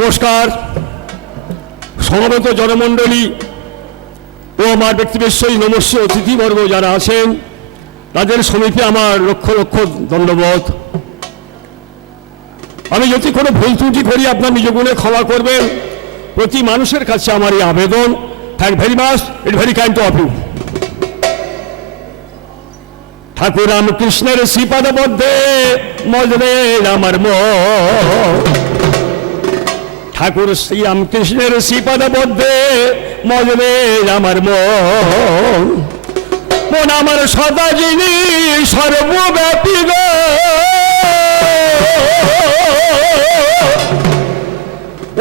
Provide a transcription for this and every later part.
নমস্কার। সমবেত জনমণ্ডলী ও আমার ব্যক্তিবিশেষ নমস্য অতিথিবর্গ যারা আছেন তাদের সমীপে আমার লক্ষ লক্ষ ধন্যবাদ। আমি যদি কোনো ভুল ত্রুটি করি আপনার নিজ গুণে ক্ষমা করবেন। প্রতি মানুষের কাছে আমার এই আবেদন। Thank very much, it very kind of you. Thakur রামকৃষ্ণের শ্রীপাদ পদ্মে মজরে আমার মন, ঠাকুর শ্রী রামকৃষ্ণের শ্রীপাদ পদ্মে মজরে আমার মন। মন আমার সদা যিনি সর্বব্যাপী গো,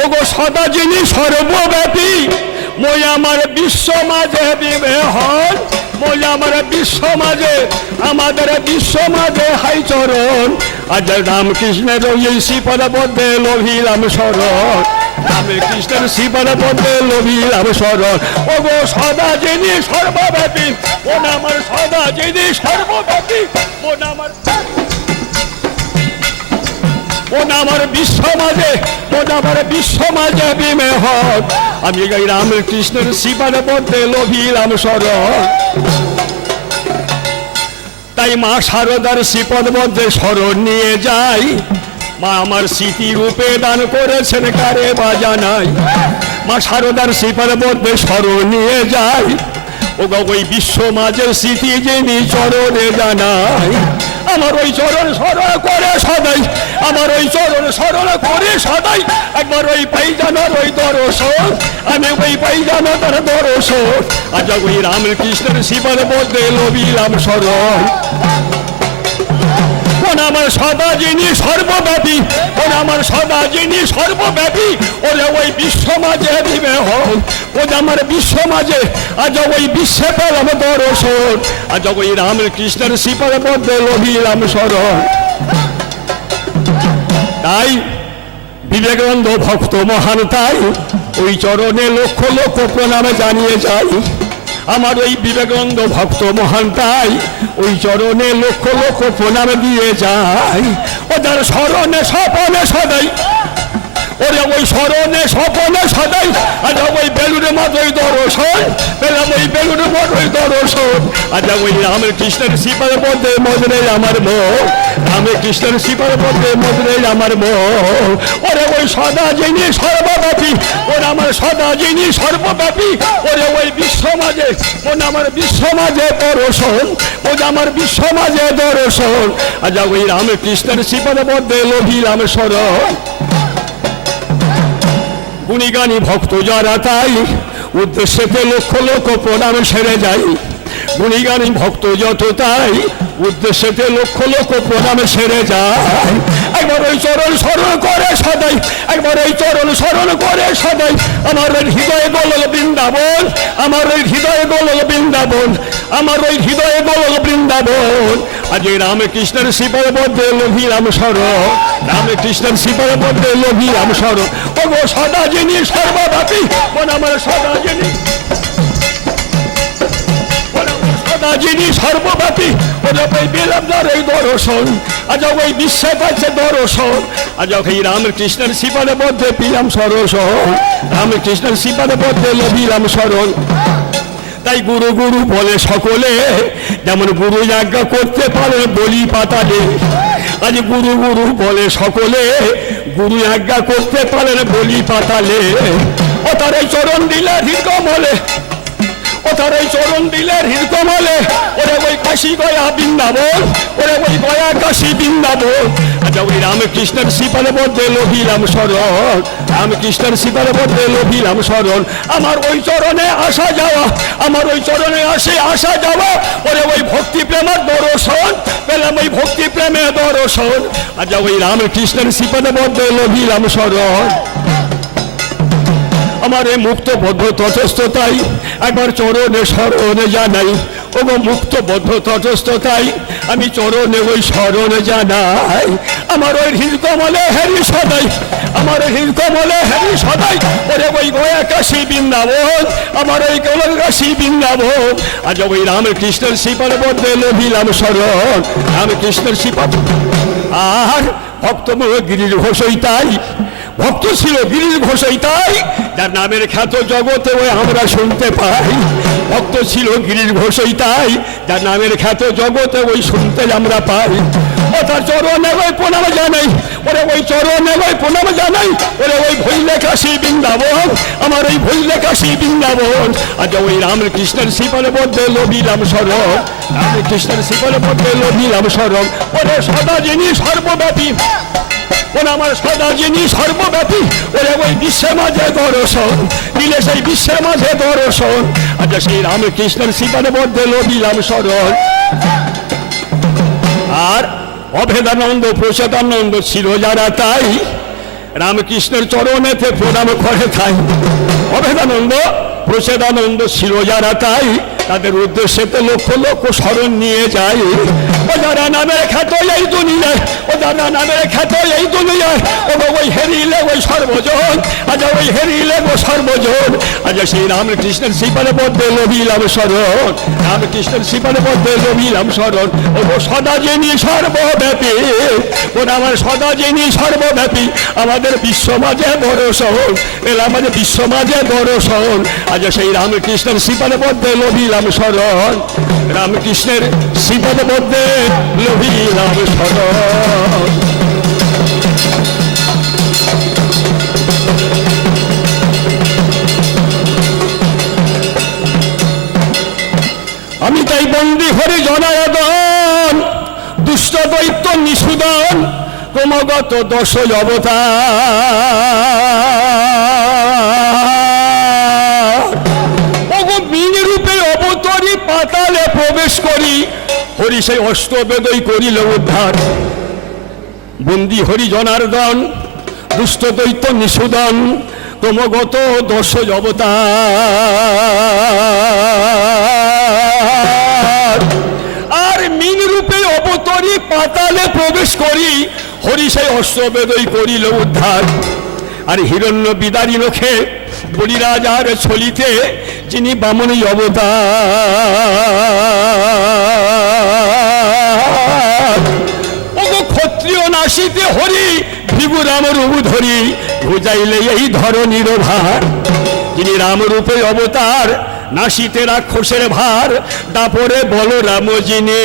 ওগো সদা যিনি সর্বব্যাপী, মই আমার বিশ্ব মাঝে বিবেহন, মই আমার বিশ্ব মাঝে, আমাদের বিশ্ব মাঝে হাই চরণ। আজ রামকৃষ্ণের এই শ্রীপদ পদ্মে লভিলাম শরণ, রামকৃষ্ণের শ্রীপদ পদ্মে লভিলাম শরণ। ওগো সদা যিনি সর্বব্যাপী, মন আমার সদা যিনি সর্বব্যাপী, মন আমার বিশ্ব মাঝে, মন আমার বিশ্ব মাঝে বিমেহন। আমি গাই রামকৃষ্ণের শ্রীপাদ পদ্মে লভিলাম শরণ। তাই মা শারদার শ্রীপদ মধ্যে শরণ নিয়ে যাই। মা আমার স্মৃতি রূপে দান করেছেন কারে বা জানাই। মা শারদার শ্রীপদ মধ্যে শরণ নিয়ে যাই। ও ওই বিশ্ব মাঝের স্মৃতি যিনি চরণে জানাই। আমার ওই চরণ স্মরণ করে সদাই, আমার ওই চরণ স্মরণ করে সদাই। একবার ওই পাইজানার ওই দর্শন, আমি ওই পাইজানা তার দর্শন। আজ ওই রামকৃষ্ণের শ্রীপদ মধ্যে লভিলাম শরণ। মন আমার সদা যিনি সর্বব্যাপী, মন আমার সদা যিনি সর্বব্যাপী, ওরে ওই বিশ্ব মাঝে দিবে হন। ও আমার বিশ্ব মাঝে আজ ওই বিশ্বে পেলাম দর্শন। আজ ওই রামকৃষ্ণের শ্রীপদ মধ্যে লভিলাম শরণ। তাই বিবেকানন্দ ভক্ত মহান, তাই ওই চরণে লক্ষ লক্ষ প্রণামে জানিয়ে যাই। আমার ওই বিবেকানন্দ ভক্ত মহান, তাই ওই চরণে লক্ষ লক্ষ প্রণাম দিয়ে যায়। ও যার স্মরণে স্বপনে সদাই, ওরে ওই স্মরণে স্বপনে সদাই। আজ ওই বেলুড়ে মতোই দর্শন পেলাম, ওই বেলুড়ে মতোই দর্শন। আজ ওই রামকৃষ্ণের শ্রীপদ পদ্মে মজরে আমার মন, রামকৃষ্ণের শ্রীপদ পদ্মে মজরে আমার মন। ওরে ওই সদা যিনি সর্বব্যাপী, ওরে আমার সদা যিনি সর্বব্যাপী, ওরে ওই বিশ্ব মাঝে, ওরে আমার বিশ্ব মাঝে দর্শন, ওরে আমার বিশ্ব মাঝে দর্শন। আজ ওই রামকৃষ্ণের শ্রীপদ পদ্মে লভিলাম শরণ। গুণীগানী ভক্ত যারা, তাই উদ্দেশ্যেতে লক্ষ লক্ষ প্রণাম সেরে যাই। গুণীগানী ভক্ত যত, তাই উদ্দেশ্যেতে লক্ষ লক্ষ প্রণাম সেরে যায়। একবার ওই চরণ স্মরণ করে সদাই, একবার ওই চরণ স্মরণ করে সদাই। আমার ওই হৃদয়ে গোলক বৃন্দাবন, আমার ওই হৃদয়ে গোলক বৃন্দাবন, আমার ওই হৃদয়ে গোলক বৃন্দাবন। আজ এই রামকৃষ্ণের শ্রীপদ পদ্মে লভিলাম শরণ, রামকৃষ্ণের শ্রীপদ পদ্মে লভিলাম শরণ। ওগো সদা যিনি সর্বব্যাপী, মন আমার সদা যিনি, সদা যিনি সর্বব্যাপী, ওরা ওই বেলাবদার এই দর্শন। আজ ওই বিশ্বে পাচ্ছে দর্শন। আজ এই রামকৃষ্ণের শ্রীপদ পদ্মে পিলাম শরণ, রামকৃষ্ণের শ্রীপদ পদ্মে লভিলাম শরণ। তাই গুরু গুরু বলে সকলে, যেমন গুরু আজ্ঞা করতে পারে বলি পাতালে। আজ গুরু গুরু বলে সকলে, গুরু আজ্ঞা করতে পারেন বলি পাতালে। ও তার এই চরণ দিলে হৃদকমলে, ও তার এই চরণ দিলে হৃদকমলে। ওরে ওই কাশী গয়া বৃন্দাবন, ওরে ওই গয়া কাশী বৃন্দাবন। আচ্ছা ওই রামকৃষ্ণের শ্রীপদ পদ্মে লভিলাম শরণ, রামকৃষ্ণের শ্রীপদ পদ্মে লভিলাম শরণ। আমার ওই চরণে আসা যাওয়া, আমার ওই চরণে আসা যাওয়া। ওরে ওই ভক্তি প্রেমের দর্শন পেলাম, ওই ভক্তি প্রেমের দর্শন। আচ্ছা ওই রামকৃষ্ণের শ্রীপদ পদ্মে লভিলাম শরণ। আমার এ মুক্ত বদ্ধ তটস্থ, তাই একবার চরণে শরণে জানাই। ওগো মুক্ত বদ্ধ তটস্থ, তাই আমি চরণে ওই শরণে জানাই। আমার ওই হৃদকমলে হেরি সদাই, আমার হৃদকমলে হেরি সদাই। ওরে ওই গয়া কাশী বৃন্দাবন, আমার ওই গোলক কাশী বৃন্দাবন। আজ ওই রামকৃষ্ণের শ্রীপদ পদ্মে লভিলাম শরণ, রামকৃষ্ণের শ্রীপদ। আর ভক্ত গিরির ঘোষই, তাই ভক্ত ছিল গিরিশ ঘোষই তাই, যার নামের খ্যাত জগতে ওই আমরা শুনতে পাই। ভক্ত ছিল গিরিশ ঘোষই তাই, যার নামের খ্যাত জগতে ওই শুনতে আমরা পাই। ও তার চরণে ওই প্রণাম জানাই, ওরে ওই চরণে ওই প্রণাম জানাই, ওরে ওই ভইলে কাশী বৃন্দাবন, আমার ওই ভইলে কাশী বৃন্দাবন। আজ ওই রামকৃষ্ণের শ্রীপালে মধ্যে লভিলাম শরণ, রামকৃষ্ণের শ্রীপালে মধ্যে লভিলাম শরণ। ওরে সদা যিনি সর্বব্যাপী, ওরে আমার সদা যিনি সর্বব্যাপী, ওরে ওই বিশ্বের মাঝে দর্শন দিলে সেই বিশ্বের মাঝে দর্শন। আজ সেই রামকৃষ্ণের শ্রীপালে মধ্যে লভিলাম শরণ। আর অভেদানন্দ প্রসাদানন্দ ছিল যারা তাই রামকৃষ্ণের চরণেতে প্রণাম করে তাই। অভেদানন্দ প্রসাদানন্দ ছিল যারা তাই তাদের উদ্দেশ্যেতে লক্ষ লক্ষ স্মরণ নিয়ে যায়। ও যারা নামের খ্যাত এই দুনিয়ায়, ও যারা নামের খ্যাত এই দুনিয়ায়, ও ওই হেরিলে ওই সর্বজন, আজ ওই হেরিলে ও সর্বজন। আজ সেই রামকৃষ্ণের শ্রীপালে মধ্যে লভিলাম শরণ, রামকৃষ্ণের শ্রীপালে মধ্যে লভিলাম শরণ। ও সদা যিনি সর্বব্যাপী, ও আমার সদা যিনি সর্বব্যাপী, আমাদের বিশ্ব মাঝে দর্শন, এলা আমাদের বিশ্ব মাঝে দর্শন। আজ সেই রামকৃষ্ণের শ্রীপালে মধ্যে লভিলাম শরণ, রামকৃষ্ণের শ্রীপালে মধ্যে লভিলাম শরণ। আমি তাই বন্দি হরি জনায়দন, দুষ্ট দৈত্য নিষুদন, ক্রমাগত দশ অবতার। ওগো মিন রূপে অবতরী পাতালে প্রবেশ করি, হরি সেই অষ্টবেদই করিল উদ্ধার। বন্দি হরি জনার্দন, দুষ্ট দৈত্য নিষুদন, ক্রমাগত দশ অবতার। আর মিন রূপে অবতরী পাতালে প্রবেশ করি, হরি সেই অষ্টবেদই করিল উদ্ধার। আর হিরণ্য বিদারী নখে বলিরাজার ছলিতে যিনি বামনী অবতার। ওগো ক্ষত্রিয় নাসিতে হরি, ভৃগু রাম রূপ ধরি, বুঝাইলে এই ধরনীর ভার। যিনি রামরূপে অবতার, নাসিতে রাক্ষসের ভার, দাপরে বলরাম যিনি।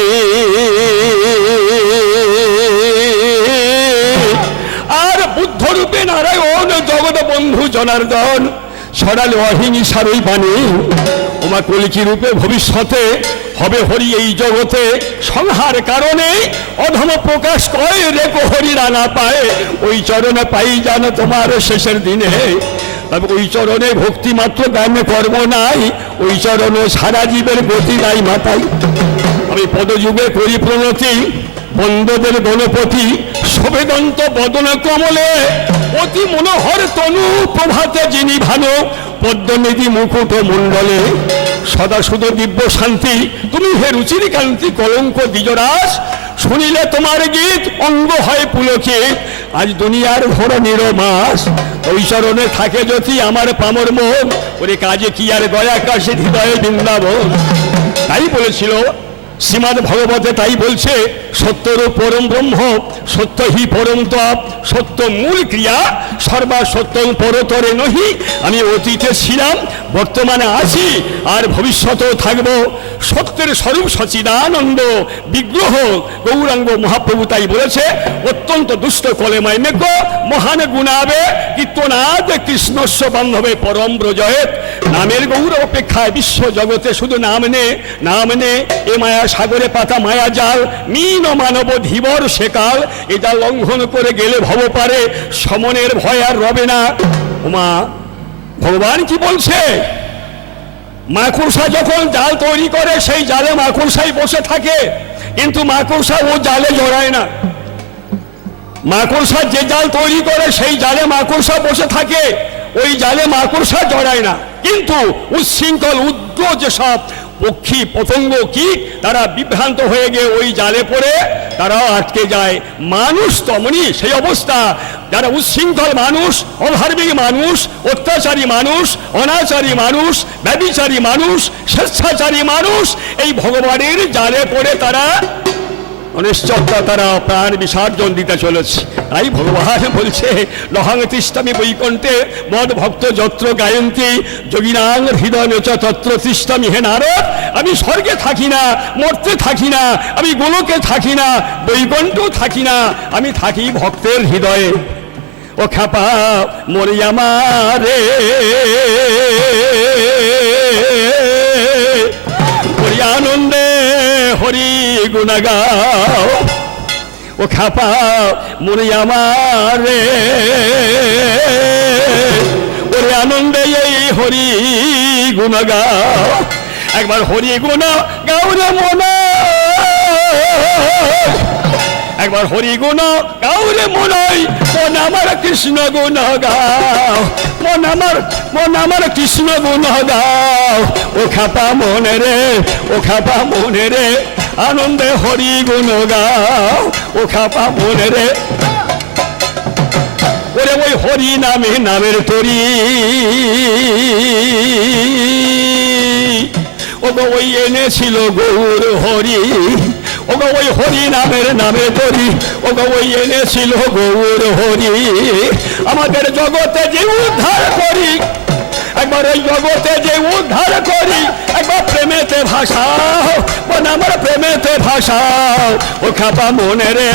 আর বুদ্ধরূপে নারায়ণ, জগৎ বন্ধু জনার্দন, ছড়ালে অহিংসার ওই বাণী। ওমা কলিকি রূপে ভবিষ্যতে হবে হরি এই জগতে সংহার কারণে, অধম প্রকাশ কয় রেখো হরি রানা পায়, ওই চরণে পাই জানো তোমার শেষের দিনে। তবে ওই চরণে ভক্তি মাত্র জ্ঞান কর্ম নাই, ওই চরণে সারা জীবের গতি নাই মাতাই। আমি পদযুগে করি প্রণতি, বন্দদের গণপতি, শোভেদন্ত বদন কমলে, অতি মনোহর তনু প্রভাতে যিনি ভানো, পদ্মনিধি মুকুট মণ্ডলে। সদা শুধু দিব্য শান্তি, তুমি হে রুচির কান্তি, কলঙ্ক দ্বিজরাস, শুনিলে তোমার গীত অঙ্গ হয় পুলকিত। আজ দুনিয়ার ঘোর নিরমাস, ওই চরণে থাকে যদি আমার পামর মন, ওরে কাজে কি আর দয়া কাশে হৃদয়ে বৃন্দাবন। তাই বলেছিল শ্রীমদ্ ভগবতে, তাই বলছে সত্যরূপ পরম ব্রহ্ম, সত্য হি পরম তপ, সত্য মূল ক্রিয়া, সর্বা সত্য পরতরে নহি। আমি অতীতে ছিলাম, বর্তমানে আছি, আর ভবিষ্যতেও থাকব। সত্যের স্বরূপ সচিদানন্দ বিগ্রহ গৌরাঙ্গ মহাপ্রভু তাই বলেছে, অত্যন্ত দুষ্ট কলেমায় মেঘ মহান গুণাবে কীর্তনাদ কৃষ্ণস্ব বান্ধবে পরম ব্রজয়েত। নামের গৌর অপেক্ষায় বিশ্ব জগতে শুধু নাম নে, নাম নে, এ মায়া সাগরে পাতা মায়া জাল, মিন মানব ধীবর সেকাল। এটা লঙ্ঘন করে গেলে ভব পারে, সমনের ভয় আর রবে না। ওমা ভগবান কি বলছে, মাকড়সা যখন জাল তৈরি করে সেই জালে মাকড়সাই বসে থাকে, কিন্তু মাকড়সা ও জালে জড়ায় না। মাকড়সা যে জাল তৈরি করে সেই জালে মাকড়সা বসে থাকে, ওই জালে মাকড়সা জড়ায় না। কিন্তু উচ্ছৃঙ্খল উগ্র যেসব পক্ষী পতঙ্গ কীট, তারা বিভ্রান্ত হয়ে গিয়ে ওই জালে পড়ে তারাও আটকে যায়। মানুষ তেমনি সেই অবস্থা, যারা উচ্ছৃঙ্খল মানুষ, অধার্মিক মানুষ, অত্যাচারী মানুষ, অনাচারী মানুষ, ব্যভিচারী মানুষ, স্বেচ্ছাচারী মানুষ, এই ভগবানের জালে পড়ে তারা অনিশ্চয়তা, তারা প্রাণ বিসর্জন দিতে চলেছে। তাই ভগবান বলছে লহাং তিষ্ঠামি বৈকুণ্ঠে মদ ভক্ত যত্র গায়ন্তী যোগিনাং হৃদয় চ তত্র তিষ্ঠামি। হে নারদ, আমি স্বর্গে থাকি না, মর্তে থাকি না, আমি গোলকে থাকি না, বৈকুণ্ঠ থাকি না, আমি থাকি ভক্তের হৃদয়ে। ও খাপা মরি আমারে হরি আনন্দে হরি গুণ গাও। ও খাপা মরি আমারে ওরে আনন্দে এই হরি গুণ গাও। একবার হরি গুণ গাও রে মনা, একবার হরি গুণ গাও রে মনাই, মন আমার কৃষ্ণ গুণ গাও, মন আমার কৃষ্ণ গুণ গাও। ও খাপা মনে রে, ও খাপা মনে রে আনন্দে হরি গুণ গাও। ও খাপা মনে রে ওরে ওই হরি নামে নামের তরি, ও গো ওই এনেছিল গৌর হরি, ও গো ওই হরি নামের নামে তরি, ও গো ওই এনেছিল গৌর হরি। আমাদের জগতে যে উদ্ধার করি, একবার ওই জগতে যে উদ্ধার করি, একবার প্রেমেতে ভাষাও, মন আমার প্রেমেতে ভাষাও। ও খাপা মনে রে,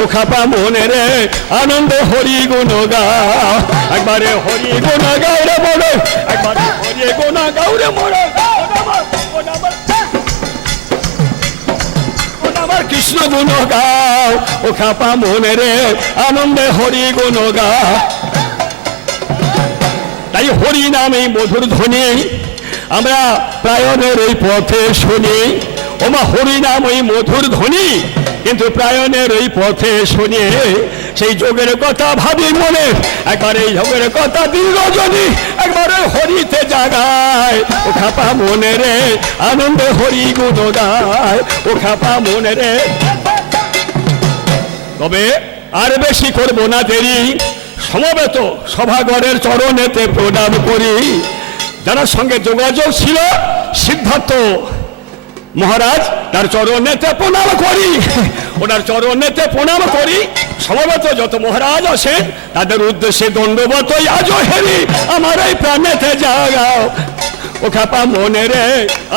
ও খাপা মনে রে আনন্দে হরি গুণ গাও। একবারে হরি গুণ গাও রে মনে, একবারে হরি গুণ গাও রে মনে। কৃষ্ণ গুণ গাও, ও খাপা মনে রে আনন্দে হরি গুণ গাও। তাই হরি নামে মধুর ধ্বনি আমরা প্রায়ণের ওই পথে শুনি। ওমা হরি নাম ওই মধুর ধ্বনি, কিন্তু প্রায়ণের ওই পথে শুনি সেই যোগের কথা ভাবি মনে। একবার এই যোগের কথা দিন রজনী, একবার হরিতে জাগায়। ও খাপা মনে রে আনন্দে হরি গুণ গায়। ও খাপা মনে রে, তবে আর বেশি করবো না দেরি, সমবেত সভাগরের চরণেতে প্রণাম করি। যারা সঙ্গে যোগাযোগ ছিল সিদ্ধার্থ মহারাজ, তার চরণেতে প্রণাম করি, ওনার চরণেতে প্রণাম করি। সমবেত যত মহারাজ আছেন তাদের উদ্দেশ্যে দণ্ডবতই আজও হেরি আমার এই প্রাণেতে জাগাও। ও খাপা মনে রে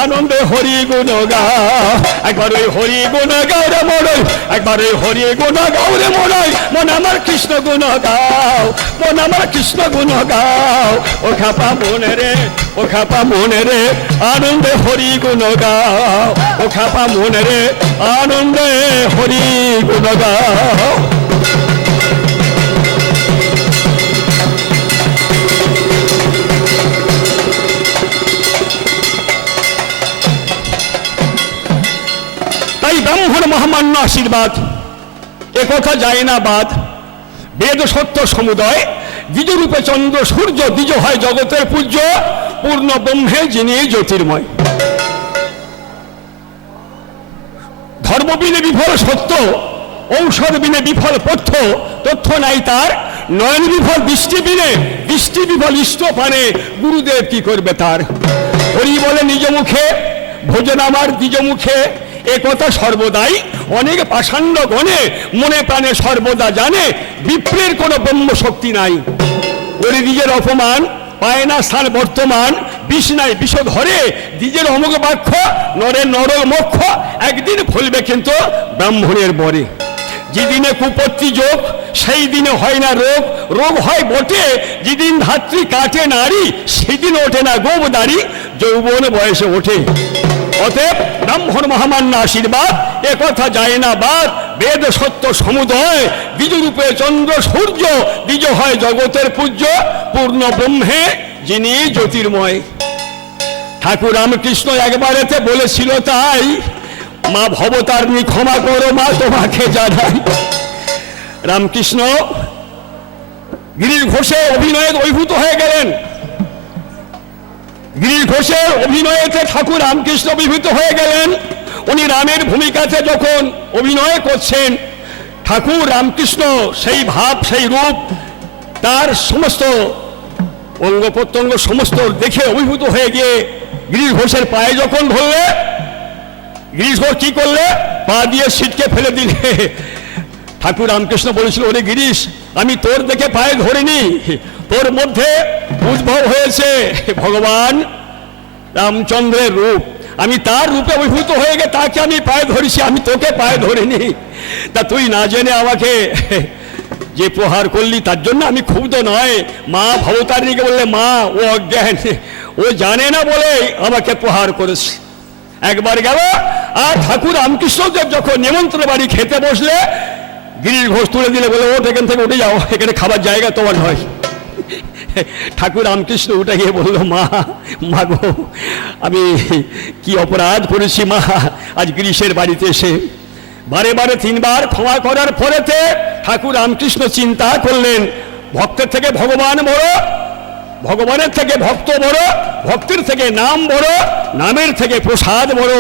আনন্দে হরি গুণ গাও। একবার ওই হরি গুণ গাও রে মনই, একবার ওই হরি গুণ গাও রে মনই, মন আমার কৃষ্ণ গুণ গাও, মন আমার কৃষ্ণ গুণ গাও। ও খাপা মনে রে, ও খাপা মনে রে আনন্দে হরি গুণ গাও। ও খাপা মনে রে আনন্দে হরি গুণ গাও। তাই ব্রাহ্মণ মহামান্য আশীর্বাদ এ কথা যায় না বাদ। বেদ সত্য সমুদয় দ্বিজরূপে চন্দ্র সূর্য, দ্বিজ হয় জগতের পূজ্য, পূর্ণ ব্রহ্মে যিনি জ্যোতির্ময়। ধর্ম বিনে বিফল সত্য, ঔষধ বিনে বিফল পথ্য, তথ্য নাই তার নয়ন বিফল বৃষ্টি বিনে, বৃষ্টি বিফল ইষ্ট পানে, গুরুদেব কি করবে তার। হরি বলে নিজ মুখে, ভোজন আমার দ্বিজ মুখে, এ কথা সর্বদাই অনেক পাষাণ্ড গণে, মনে প্রাণে সর্বদা জানে বিপ্রের কোনো ব্রহ্ম শক্তি নাই। ওরে দ্বিজের অপমান পায় না স্থান বর্তমান, বিষ নাই বিষ ধরে দ্বিজের অমোঘ বাক্য, নরের নরক মোক্ষ একদিন ফলবে কিন্তু ব্রাহ্মণের বরে। যেদিনে কুপত্তি যোগ সেই দিনে হয় না রোগ, রোগ হয় বটে যেদিন ধাত্রী কাটে নারী, সেদিন ওঠে না গোবদারি, যৌবন বয়সে ওঠে। অতএব ব্রাহ্মণ মহামান্য আশীর্বাদ এ কথা যায় না বাদ। বেদ সত্য সমুদয় দ্বিজরূপে চন্দ্র সূর্য, দ্বিজ হয় জগতের পূজ্য, পূর্ণ ব্রহ্মে যিনি জ্যোতির্ময়। ঠাকুর রামকৃষ্ণ একবারেতে বলেছিল তাই, মা ভবতারিণী ক্ষমা করো মা তোমাকে জানাই। রামকৃষ্ণ গিরিশ ঘোষে অভিনয়ে অভিভূত হয়ে গেলেন। গিরিশ ঘোষের অভিনয়েতে ঠাকুর রামকৃষ্ণ অভিভূত হয়ে গেলেন। উনি রামের ভূমিকাতে যখন অভিনয় করছেন, ঠাকুর রামকৃষ্ণ সেই ভাব সেই রূপ তার সমস্ত অঙ্গ প্রত্যঙ্গ সমস্ত দেখে অভিভূত হয়ে গিয়ে গিরিশ ঘোষের পায়ে যখন ধরলে, গিরিশ ঘোষ কি করলে, পা দিয়ে সিটকে ফেলে দিলে। ঠাকুর রামকৃষ্ণ বলেছিল, ওরে গিরিশ, আমি তোর দেখে পায়ে ধরিনি, তোর মধ্যে উদ্ভব হয়েছে ভগবান রামচন্দ্রের রূপ, আমি তার রূপে অভিভূত হয়ে গে তাকে আমি পায়ে ধরেছি, আমি তোকে পায়ে ধরিনি। তা তুই না জেনে আমাকে যে প্রহার করলি তার জন্য আমি ক্ষুব্ধ নয়। মা ভবতারিণীকে বললে, মা ও অজ্ঞান, ও জানে না বলে আমাকে প্রহার করেছে। একবার গেল, আর ঠাকুর রামকৃষ্ণদেব যখন নিমন্ত্রণ বাড়ি খেতে বসলে, গিরিশ ঘোষ তুলে দিলে, বলে ওঠ, এখান থেকে উঠে যাও, এখানে খাবার জায়গা তোমার নয়। ঠাকুর রামকৃষ্ণ উঠে গিয়ে বলল, মা গো, আমি কি অপরাধ করেছি মা, আজ গিরিশের বাড়িতে এসে? বারে বারে 3 বার ক্ষমা করার পরেতে ঠাকুর রামকৃষ্ণ চিন্তা করলেন, ভক্তের থেকে ভগবান বড়, ভগবানের থেকে ভক্ত বড়, ভক্তির থেকে নাম বড়, নামের থেকে প্রসাদ বড়,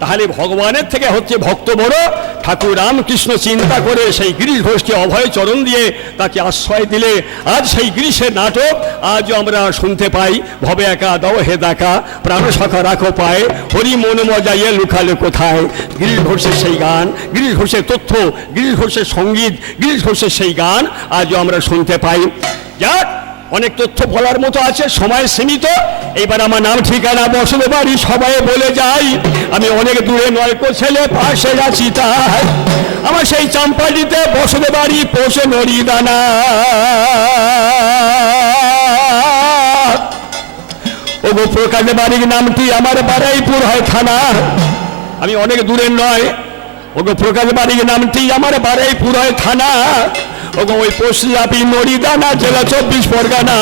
তাহলে ভগবানের থেকে হচ্ছে ভক্ত বড়। ঠাকুর রামকৃষ্ণ চিন্তা করে সেই গিরিশ ঘোষকে অভয় চরণ দিয়ে তাকে আশ্রয় দিলে আজ সেই গিরিশের নাটক আজও আমরা শুনতে পাই। ভবে একা দাও হে দেখা, প্রাণ সখা রাখো পায়, হরি মন মজাইয়ে লুকালে কোথায়। গিরিশ ঘোষের সেই গান, গিরিশ ঘোষের তথ্য, গিরিশ ঘোষের সঙ্গীত, গিরিশ ঘোষের সেই গান আজও আমরা শুনতে পাই। যাক, অনেক তথ্য বলার মতো আছে, সময় সীমিত। এইবার আমার নাম ঠিকানা বসত বাড়ি সবাই বলে যাই, আমি অনেক দূরে নয় কো ছেলে, পাশে আছি তাই আমার সেই চাম্পাডিতে বসত বাড়ি, পৌঁছে নড়ি দানা। ও গো প্রকাশে বাড়ির নামটি আমার বারাইপুর হয় থানা, আমি অনেক দূরের নয়। ও গো প্রকাশে বাড়ির নামটি আমার বারাইপুর হয় থানা, ওই পশ্চিমাপি নড়িদানা, জেলা 24 পরগনা।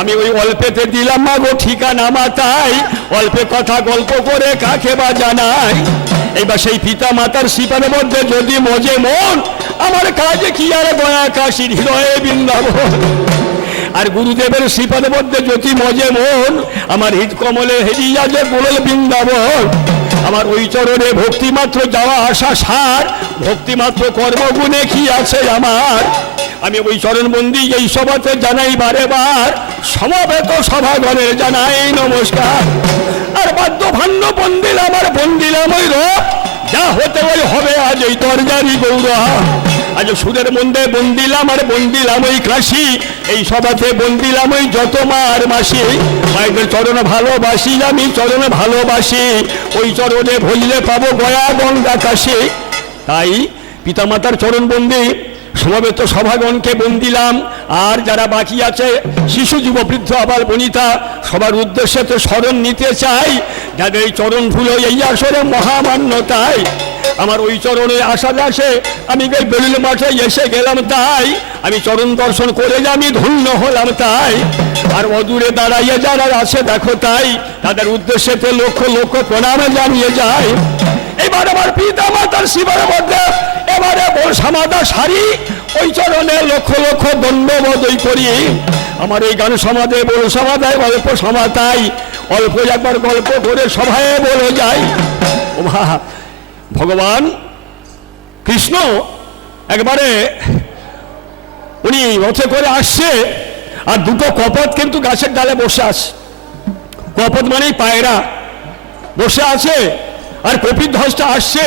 আমি ওই অল্পেতে দিলাম মা গো ঠিকানা মাতাই, অল্পে কথা গল্প করে কাকে বা জানাই। এবার সেই পিতা মাতার সিপানের মধ্যে যদি মজে মন, আমার কাজে কি আর দয়া কাশির হৃদয়ে বৃন্দাবন। আর গুরুদেবের সিপানের মধ্যে যদি মজে মন, আমার হৃদ কমলে হেরিয়া যে বলল বৃন্দাবন। আমার ওই চরণে ভক্তিমাত্র যাওয়া আসা সার, ভক্তিমাত্র কর্মগুণে কি আছে আমার। আমি ওই চরণবন্দি এই সভাতে জানাই বারে বার, সমবেত সভাগণের জানাই নমস্কার। আর বাদ্য ভাণ্ড বন্দিল আমার বন্দিলাম ওই রব, যা হতে ওই হবে আজ এই তরজারি গৌরা। আজ সুরের মধ্যে বন্দিলাম আর বন্দিলাম ওই কাশি, এই সভাতে বন্দিলাম ওই যত মার মাসি। মায়ের চরণ ভালোবাসি আমি, চরণ ভালোবাসি, ওই চরণে ভুললে পাবো গয়া গঙ্গা কাশি। তাই পিতামাতার চরণ বন্দি সমবেত সভাগণকে বন্দিলাম। আর যারা বাকি আছে, শিশু যুব বৃদ্ধ আবার বনিতা, সবার উদ্দেশ্যে তো স্মরণ নিতে চাই, যাদের এই চরণ ধুলো এই আসরে মহামান্যতায়। আমার ওই চরণে আসার আসে আমি ওই বেলুল মাঠে এসে গেলাম, তাই আমি চরণ দর্শন করে আমি ধন্য হলাম তাই। আর অদূরে দাঁড়াইয়ে যারা আছে দেখো তাই, তাদের উদ্দেশ্যে লক্ষ লক্ষ প্রণামে জানিয়ে যায়। এবার আমার পিতা মাতার শিবের মধ্যে এবারে বর্ষামাদা সারি, ওই চরণে লক্ষ লক্ষ দণ্ডবোধই করি। আমার এই গান সমাধে বড় সমাধায় গল্প সমাতাই, অল্প একবার গল্প করে সভায় বলে যাই। ও মা, ভগবান কৃষ্ণ একবারে উনি রথে করে আসছে, আর দুটো কপত কিন্তু গাছের ডালে বসে আছে। কপত মানেই পায়রা বসে আছে, আর কপিধ্বজটা আসছে।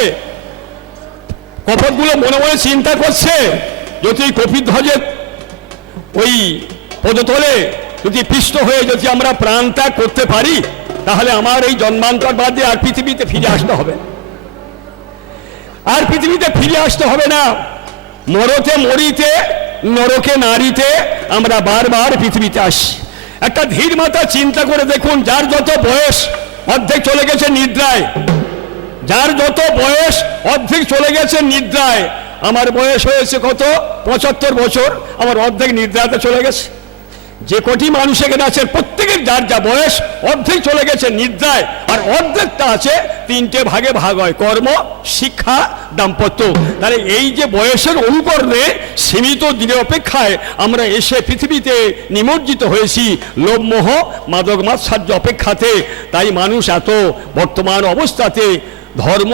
কপতগুলো মনে মনে চিন্তা করছে, যদি কপিধ্বজের ওই পদতলে যদি পিষ্ট হয়ে যদি আমরা প্রাণ ত্যাগ করতে পারি, তাহলে আমার এই জন্মান্তর বাদ দিয়ে আর পৃথিবীতে ফিরে আসতে হবে, আর পৃথিবীতে ফিরে আসতে হবে না। মরতে মরিতে নরকে নারীতে আমরা বারবার পৃথিবীতে আসি। একটা ধীর মাথা চিন্তা করে দেখুন, যার যত বয়স অর্ধেক চলে গেছে নিদ্রায়, যার যত বয়স অর্ধেক চলে গেছে নিদ্রায়। আমার বয়স হয়েছে কত? 75 বছর, আমার অর্ধেক নিদ্রাতে চলে গেছে। যে কোটি মানুষ এখানে আছে প্রত্যেকের যার যা বয়স অর্ধেক চলে গেছে নিদ্রায়, আর অর্ধেকটা আছে 3টে ভাগে ভাগ হয়, কর্ম, শিক্ষা, দাম্পত্য। তাহলে এই যে বয়সের অনুকরণে সীমিত দিনের অপেক্ষায় আমরা এসে পৃথিবীতে নিমজ্জিত হয়েছি লোভমোহ মাদক মাৎসর্য অপেক্ষাতে। তাই মানুষ এত বর্তমান অবস্থাতে ধর্ম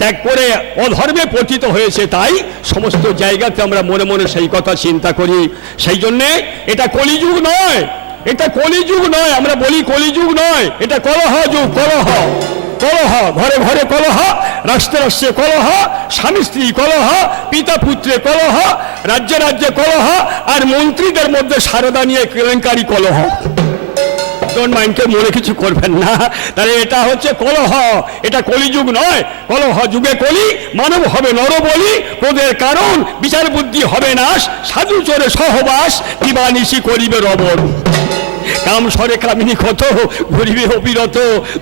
ত্যাগ করে অধর্মে পতিত হয়েছে। তাই সমস্ত জায়গাতে আমরা মনে মনে সেই কথা চিন্তা করি। সেই জন্যে এটা কলিযুগ নয়, এটা কলিযুগ নয়, আমরা বলি কলিযুগ নয়, এটা কলহ যুগ। কলহ কলহ, ঘরে ঘরে কলহ, রাষ্ট্রে রাষ্ট্রে কলহ, স্বামী স্ত্রী কলহ, পিতা পুত্রে কলহ, রাজ্যে রাজ্যে কলহ, আর মন্ত্রীদের মধ্যে সারদা নিয়ে কেলেঙ্কারি কলহ। ডোন্ট মাইন্ড, কেউ মনে কিছু করবেন না। তাহলে এটা হচ্ছে কলহ, এটা কলিযুগ নয়। কলহ যুগে কলি, মানব হবে নরবলি, ক্রোধের কারণ বিচার বুদ্ধি হবে নাশ, সাধু চোরে সহবাস, দিবানিশি করিবে রবর। কাম সরে কামিনী কত, ঘুরিবে অবিরত,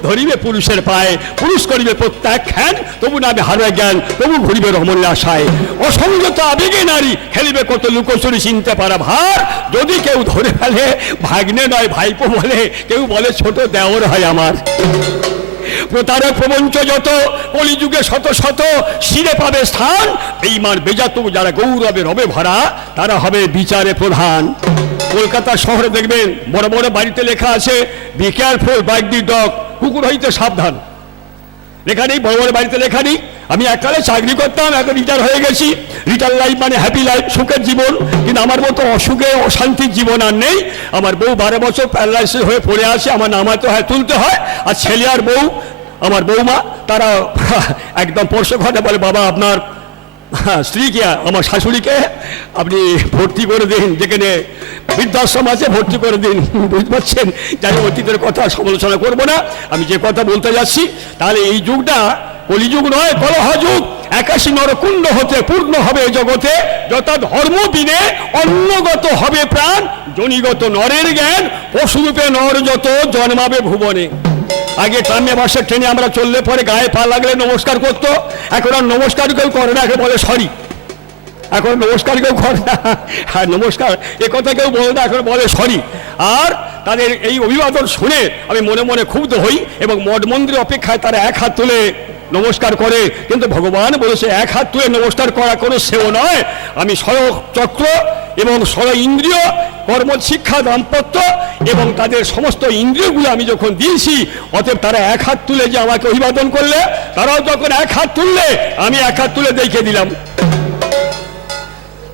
ধরিবে পুরুষের পায়ে, পুরুষ করিবে প্রত্যাখ্যান, তবু নামে হারে জ্ঞান, তবু ঘুরিবে রমণের আশায়। অসংযত আবেগে নারী খেলিবে কত লুকোচুরি, চিনতে পারা ভার, যদি কেউ ধরে ফেলে ভাগ্নে নয় ভাইপো বলে, কেউ বলে ছোট দেওর হয় আমার। প্রতারক প্রবঞ্চ যত, কলিযুগে শত শত, শিরে পাবে স্থান, বেঈমান বেজাত যারা গৌরবে রবে ভরা, তারা হবে বিচারে প্রধান। কলকাতা শহরে দেখবেন বড় বড় বাড়িতে লেখা আছে be careful bite the dog, কুকুর হইতে সাবধান। লেখা নেই, বড় বড় বাড়িতে লেখা নেই। আমি এককালে চাকরি করতাম, এখন রিটায়ার হয়ে গেছি। রিটায়ার লাইফ মানে হ্যাপি লাইফ, সুখের জীবন। কিন্তু আমার মতো অসুখে অশান্তির জীবন আর নেই। আমার বউ 12 বছর প্যারালাইসিস হয়ে পড়ে আছে, আমার নামাতে হয়, তুলতে হয়। আর ছেলে আর বউ, আমার বৌমা, তারা একদম পরশু ঘটে বলে, বাবা আপনার স্ত্রীকে, আমার শাশুড়িকে আপনি ভর্তি করে দিন, যেখানে বৃদ্ধাশ্রম আছে ভর্তি করে দিন। বুঝতে পারছেন? যাই অতীতের কথা সমালোচনা করবো না, আমি যে কথা বলতে যাচ্ছি। তাহলে এই যুগটা কলিযুগ নয়, কলহ যুগ। 81 নরকুণ্ড হতে পূর্ণ হবে জগতে, যথা ধর্ম বিনে অন্নগত হবে প্রাণ, জনিগত নরের জ্ঞান, পশুরূপে নর যত জন্মাবে ভুবনে। আগে ট্রামে বাসে ট্রেনে আমরা চললে পরে গায়ে পা লাগলে নমস্কার করতো, এখন আর নমস্কার কেউ করে না, বলে সরি। এখন নমস্কার কেউ করে না, হ্যাঁ নমস্কার এ কথা কেউ বলে না, এখন বলে সরি। আর তাদের এই অভিবাদন শুনে আমি মনে মনে ক্ষুব্ধ হই, এবং মঠ মন্দির অপেক্ষায় তারা এক হাত তুলে নমস্কার করে। কিন্তু ভগবান বলেছে এক হাত তুলে নমস্কার করা কোনো সেও নয়। আমি চক্র এবং ইন্দ্রিয় কর্ম শিক্ষা দাম্পত্য এবং তাদের সমস্ত ইন্দ্রিয়গুলো আমি যখন দিয়েছি, অতএব তারা এক হাত তুলে যে আমাকে অভিবাদন করলে, তারাও যখন এক হাত তুললে আমি এক হাত তুলে দেখিয়ে দিলাম।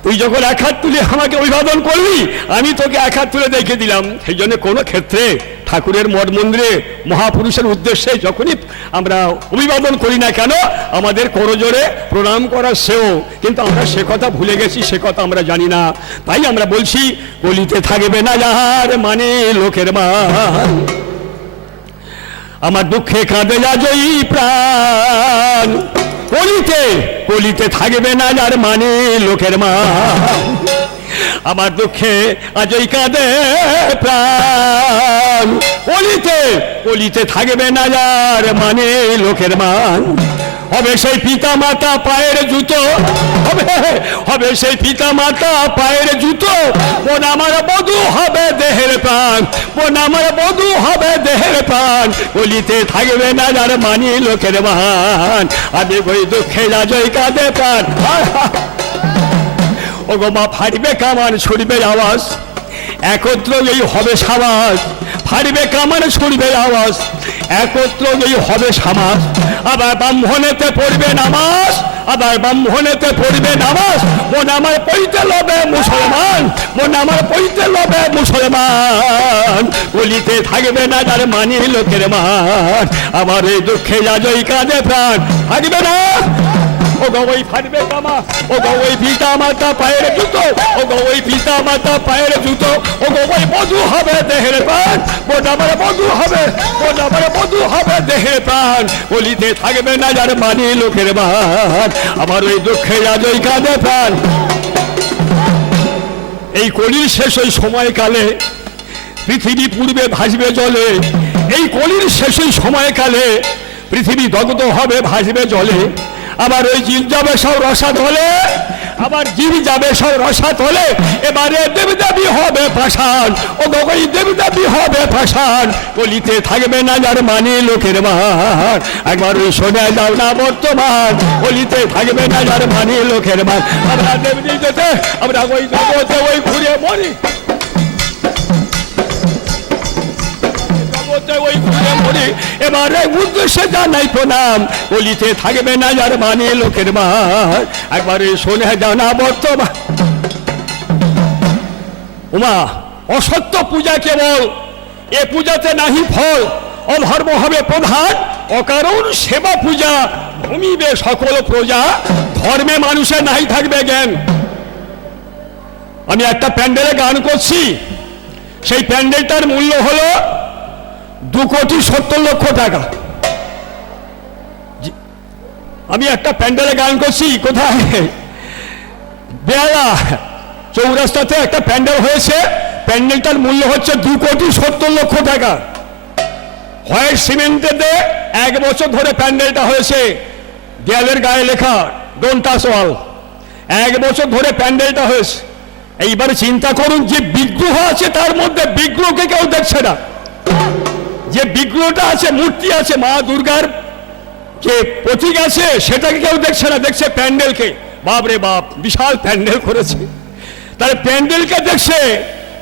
তুই যখন এক হাত তুলে আমাকে অভিবাদন করলি, আমি তোকে এক হাত তুলে দেখে দিলাম। সেই জন্য কোনো ক্ষেত্রে ঠাকুরের মঠ মন্দিরে মহাপুরুষের উদ্দেশ্যে যখনই আমরা অভিবাদন করি না কেন, আমাদের করজোড়ে প্রণাম করার সেও। কিন্তু আমরা সে কথা ভুলে গেছি, সে কথা আমরা জানি না। তাই আমরা বলছি, কলিতে থাকবে না যার মানে লোকের মান, আমার দুঃখে কাঁদে যাজই প্রাণ। কলিতে কলিতে থাকবে না যার মানে লোকের মান, আমার দুঃখে আজই কাঁদে প্রাণ। কলিতে কলিতে থাকবে না যার মানে লোকের মান, হবে সেই পিতা মাতা পায়ের জুতো, হবে সেই পিতা মাতা পায়ের জুতো, বোন আমার বধূ হবে দেহের প্রাণ, বোন আমার বধূ হবে দেহের প্রাণ। কলিতে থাকবে না যার মানি লোকের মান, আমি ওই দুঃখে আজই কাঁদে প্রাণ। ও গো মা, ফাড়িবে কামান ছড়িবে আওয়াজ, একত্র এই হবে সাবাস। ফাড়িবে কামান ছড়িবে আওয়াজ, একত্র এই হবে সামাস। আবার ব্রাহ্মণেতে পড়বে নামাজ, আবার ব্রাহ্মণেতে পড়বে নামাজ। মন আমার পইতে লবে মুসলমান, মন আমার পইতে লবে মুসলমান। কলিতে থাকবে না যার মানি লোকের মান, আমার এই দুঃখে আজই কাঁদে প্রাণ। থাকবে না ও গো ওই ফাটবে কামা, ও গো ওই পিতা মাতা পায়ের জুতো, ও গো ওই পিতা মাতা পায়ের জুতো, ও গো ওই বধূ হবে দেহের প্রাণ, বোন আমার বধূ হবে, বোন আমার বধূ হবে দেহের প্রাণ। কলিতে থাকবে না যার মানি লোকের মান, আমার ওই দুঃখে আজই কাঁদে প্রাণ। এই কলির শেষ ওই সময়কালে পৃথিবী পূর্বে ভাসবে জলে, এই কলির শেষ ওই সময়কালে পৃথিবী দগ্ধ হবে ভাসবে জলে। আবার ওই জীব যাবে সব রসাত হলে, আবার জীব যাবে সব রসাত হলে। এবারে দেবদেবী হবে পাষাণ, ও গগৈ দেবদেবী হবে পাষাণ। কলিতে থাকবে না যার মানি লোকের মান, একবার ওই শোনা যাও না বর্তমান। কলিতে থাকবে না যার মানি লোকের মান, আমরা দেবী যেতে আমরা ওই জগতে ওই ঘুরে মরি, ওই ঘুরে মরি। এবারে উদ্দেশ্যে জানাই প্রণাম, কলিতে থাকবে না যার মানে লোকের মান, একবারে শোনে জানা বর্তমান। উমা, অসত্য পূজা কেবল, এ পূজাতে নাহি ফল, অধর্ম হবে প্রধান। অকারণ সেবা পূজা ভূমিবে সকল প্রজা, ধর্মে মানুষের নাই থাকবে জ্ঞান। আমি একটা প্যান্ডেলে গান করছি, সেই প্যান্ডেলটার মূল্য হলো 2,70,00,000 টাকা। আমি একটা প্যান্ডেলে গান করছি, কোথায়? বেহালা চৌরাস্তাতে একটা প্যান্ডেল হয়েছে, প্যান্ডেলটার মূল্য হচ্ছে 2,70,00,000 টাকা। হোয়াইট সিমেন্টে 1 বছর ধরে প্যান্ডেলটা হয়েছে, দেয়ালের গায়ে লেখা ডোন্ট টাচ ওয়াল। 1 বছর ধরে প্যান্ডেলটা হয়েছে। এইবার চিন্তা করুন, যে বিগ্রহ আছে তার মধ্যে বিগ্রহকে কেউ দেখছে না। যে বিগ্রহটা আছে, মূর্তি আছে, মা দুর্গার যে প্রতীক আছে, সেটাকে কেউ দেখছে না, দেখছে প্যান্ডেলকে। বাপরে বাপ, বিশাল প্যান্ডেল করেছে, তাহলে প্যান্ডেলকে দেখছে,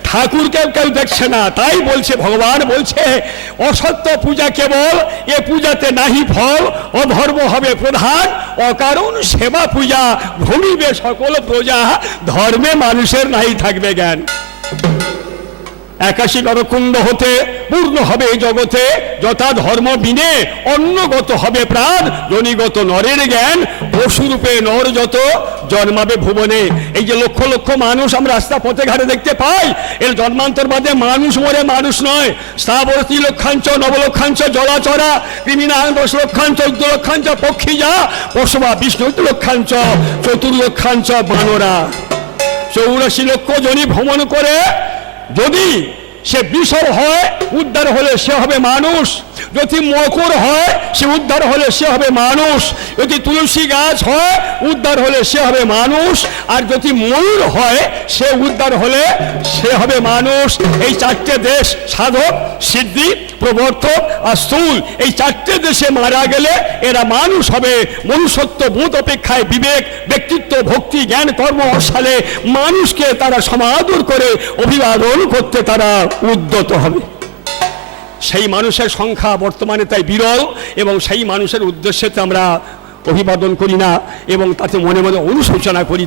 ঠাকুরকে কেউ দেখছে না। তাই বলছে, ভগবান বলছে, অসত্য পূজা কেবল, এ পূজাতে নাহি ফল, অধর্ম হবে প্রধান, অকারণ সেবা পূজা ভূমিবে সকল প্রজা, ধর্মে মানুষের নাহি থাকবে জ্ঞান। 81 নরকুণ্ড হতে পূর্ণ হবে জগতে, যথা ধর্ম বিনে অন্নগত হবে প্রাণ, জনিগত নরের জ্ঞান, পশুরূপে নর যত জন্মাবে ভুবনে। এই যে লক্ষ লক্ষ মানুষ আমরা রাস্তা পথে ঘাটে দেখতে পাই, এর জন্মান্তর বাদে মানুষ মরে, মানুষ নয়। স্থাবর ত্রিলক্ষাঞ্চ নবলক্ষাঞ্চ জলাচরা, কৃমিনাং 10 লক্ষাঞ্চ 14 লক্ষাঞ্চ পক্ষী যা, পশবা বিষ্ণু 14 লক্ষাঞ্চ 14 লক্ষাঞ্চ বানরা। 84 লক্ষ জনি ভ্রমণ করে যদি সে বিষর হয়, উদ্ধার হলে সে হবে মানুষ। যদি মকর হয়, সে উদ্ধার হলে সে হবে মানুষ। যদি তুলসী গাছ হয়, উদ্ধার হলে সে হবে মানুষ। আর যদি ময়ূর হয়, সে উদ্ধার হলে সে হবে মানুষ। এই 4টে দেশ, সাধক, সিদ্ধি, প্রবর্তক আর স্থূল, এই 4টে দেশে মারা গেলে এরা মানুষ হবে। মনুষ্যত্ব বোধ অপেক্ষায় বিবেক, ব্যক্তিত্ব, ভক্তি, জ্ঞান, কর্ম অসালে মানুষকে তারা সমাদর করে অভিবাদন করতে তারা উদ্যত হবে। সেই মানুষের সংখ্যা বর্তমানে তাই বিরল, এবং সেই মানুষের উদ্দেশ্যে আমরা অভিবাদন করি না এবং তাতে মনে মনে অনুশোচনা করি।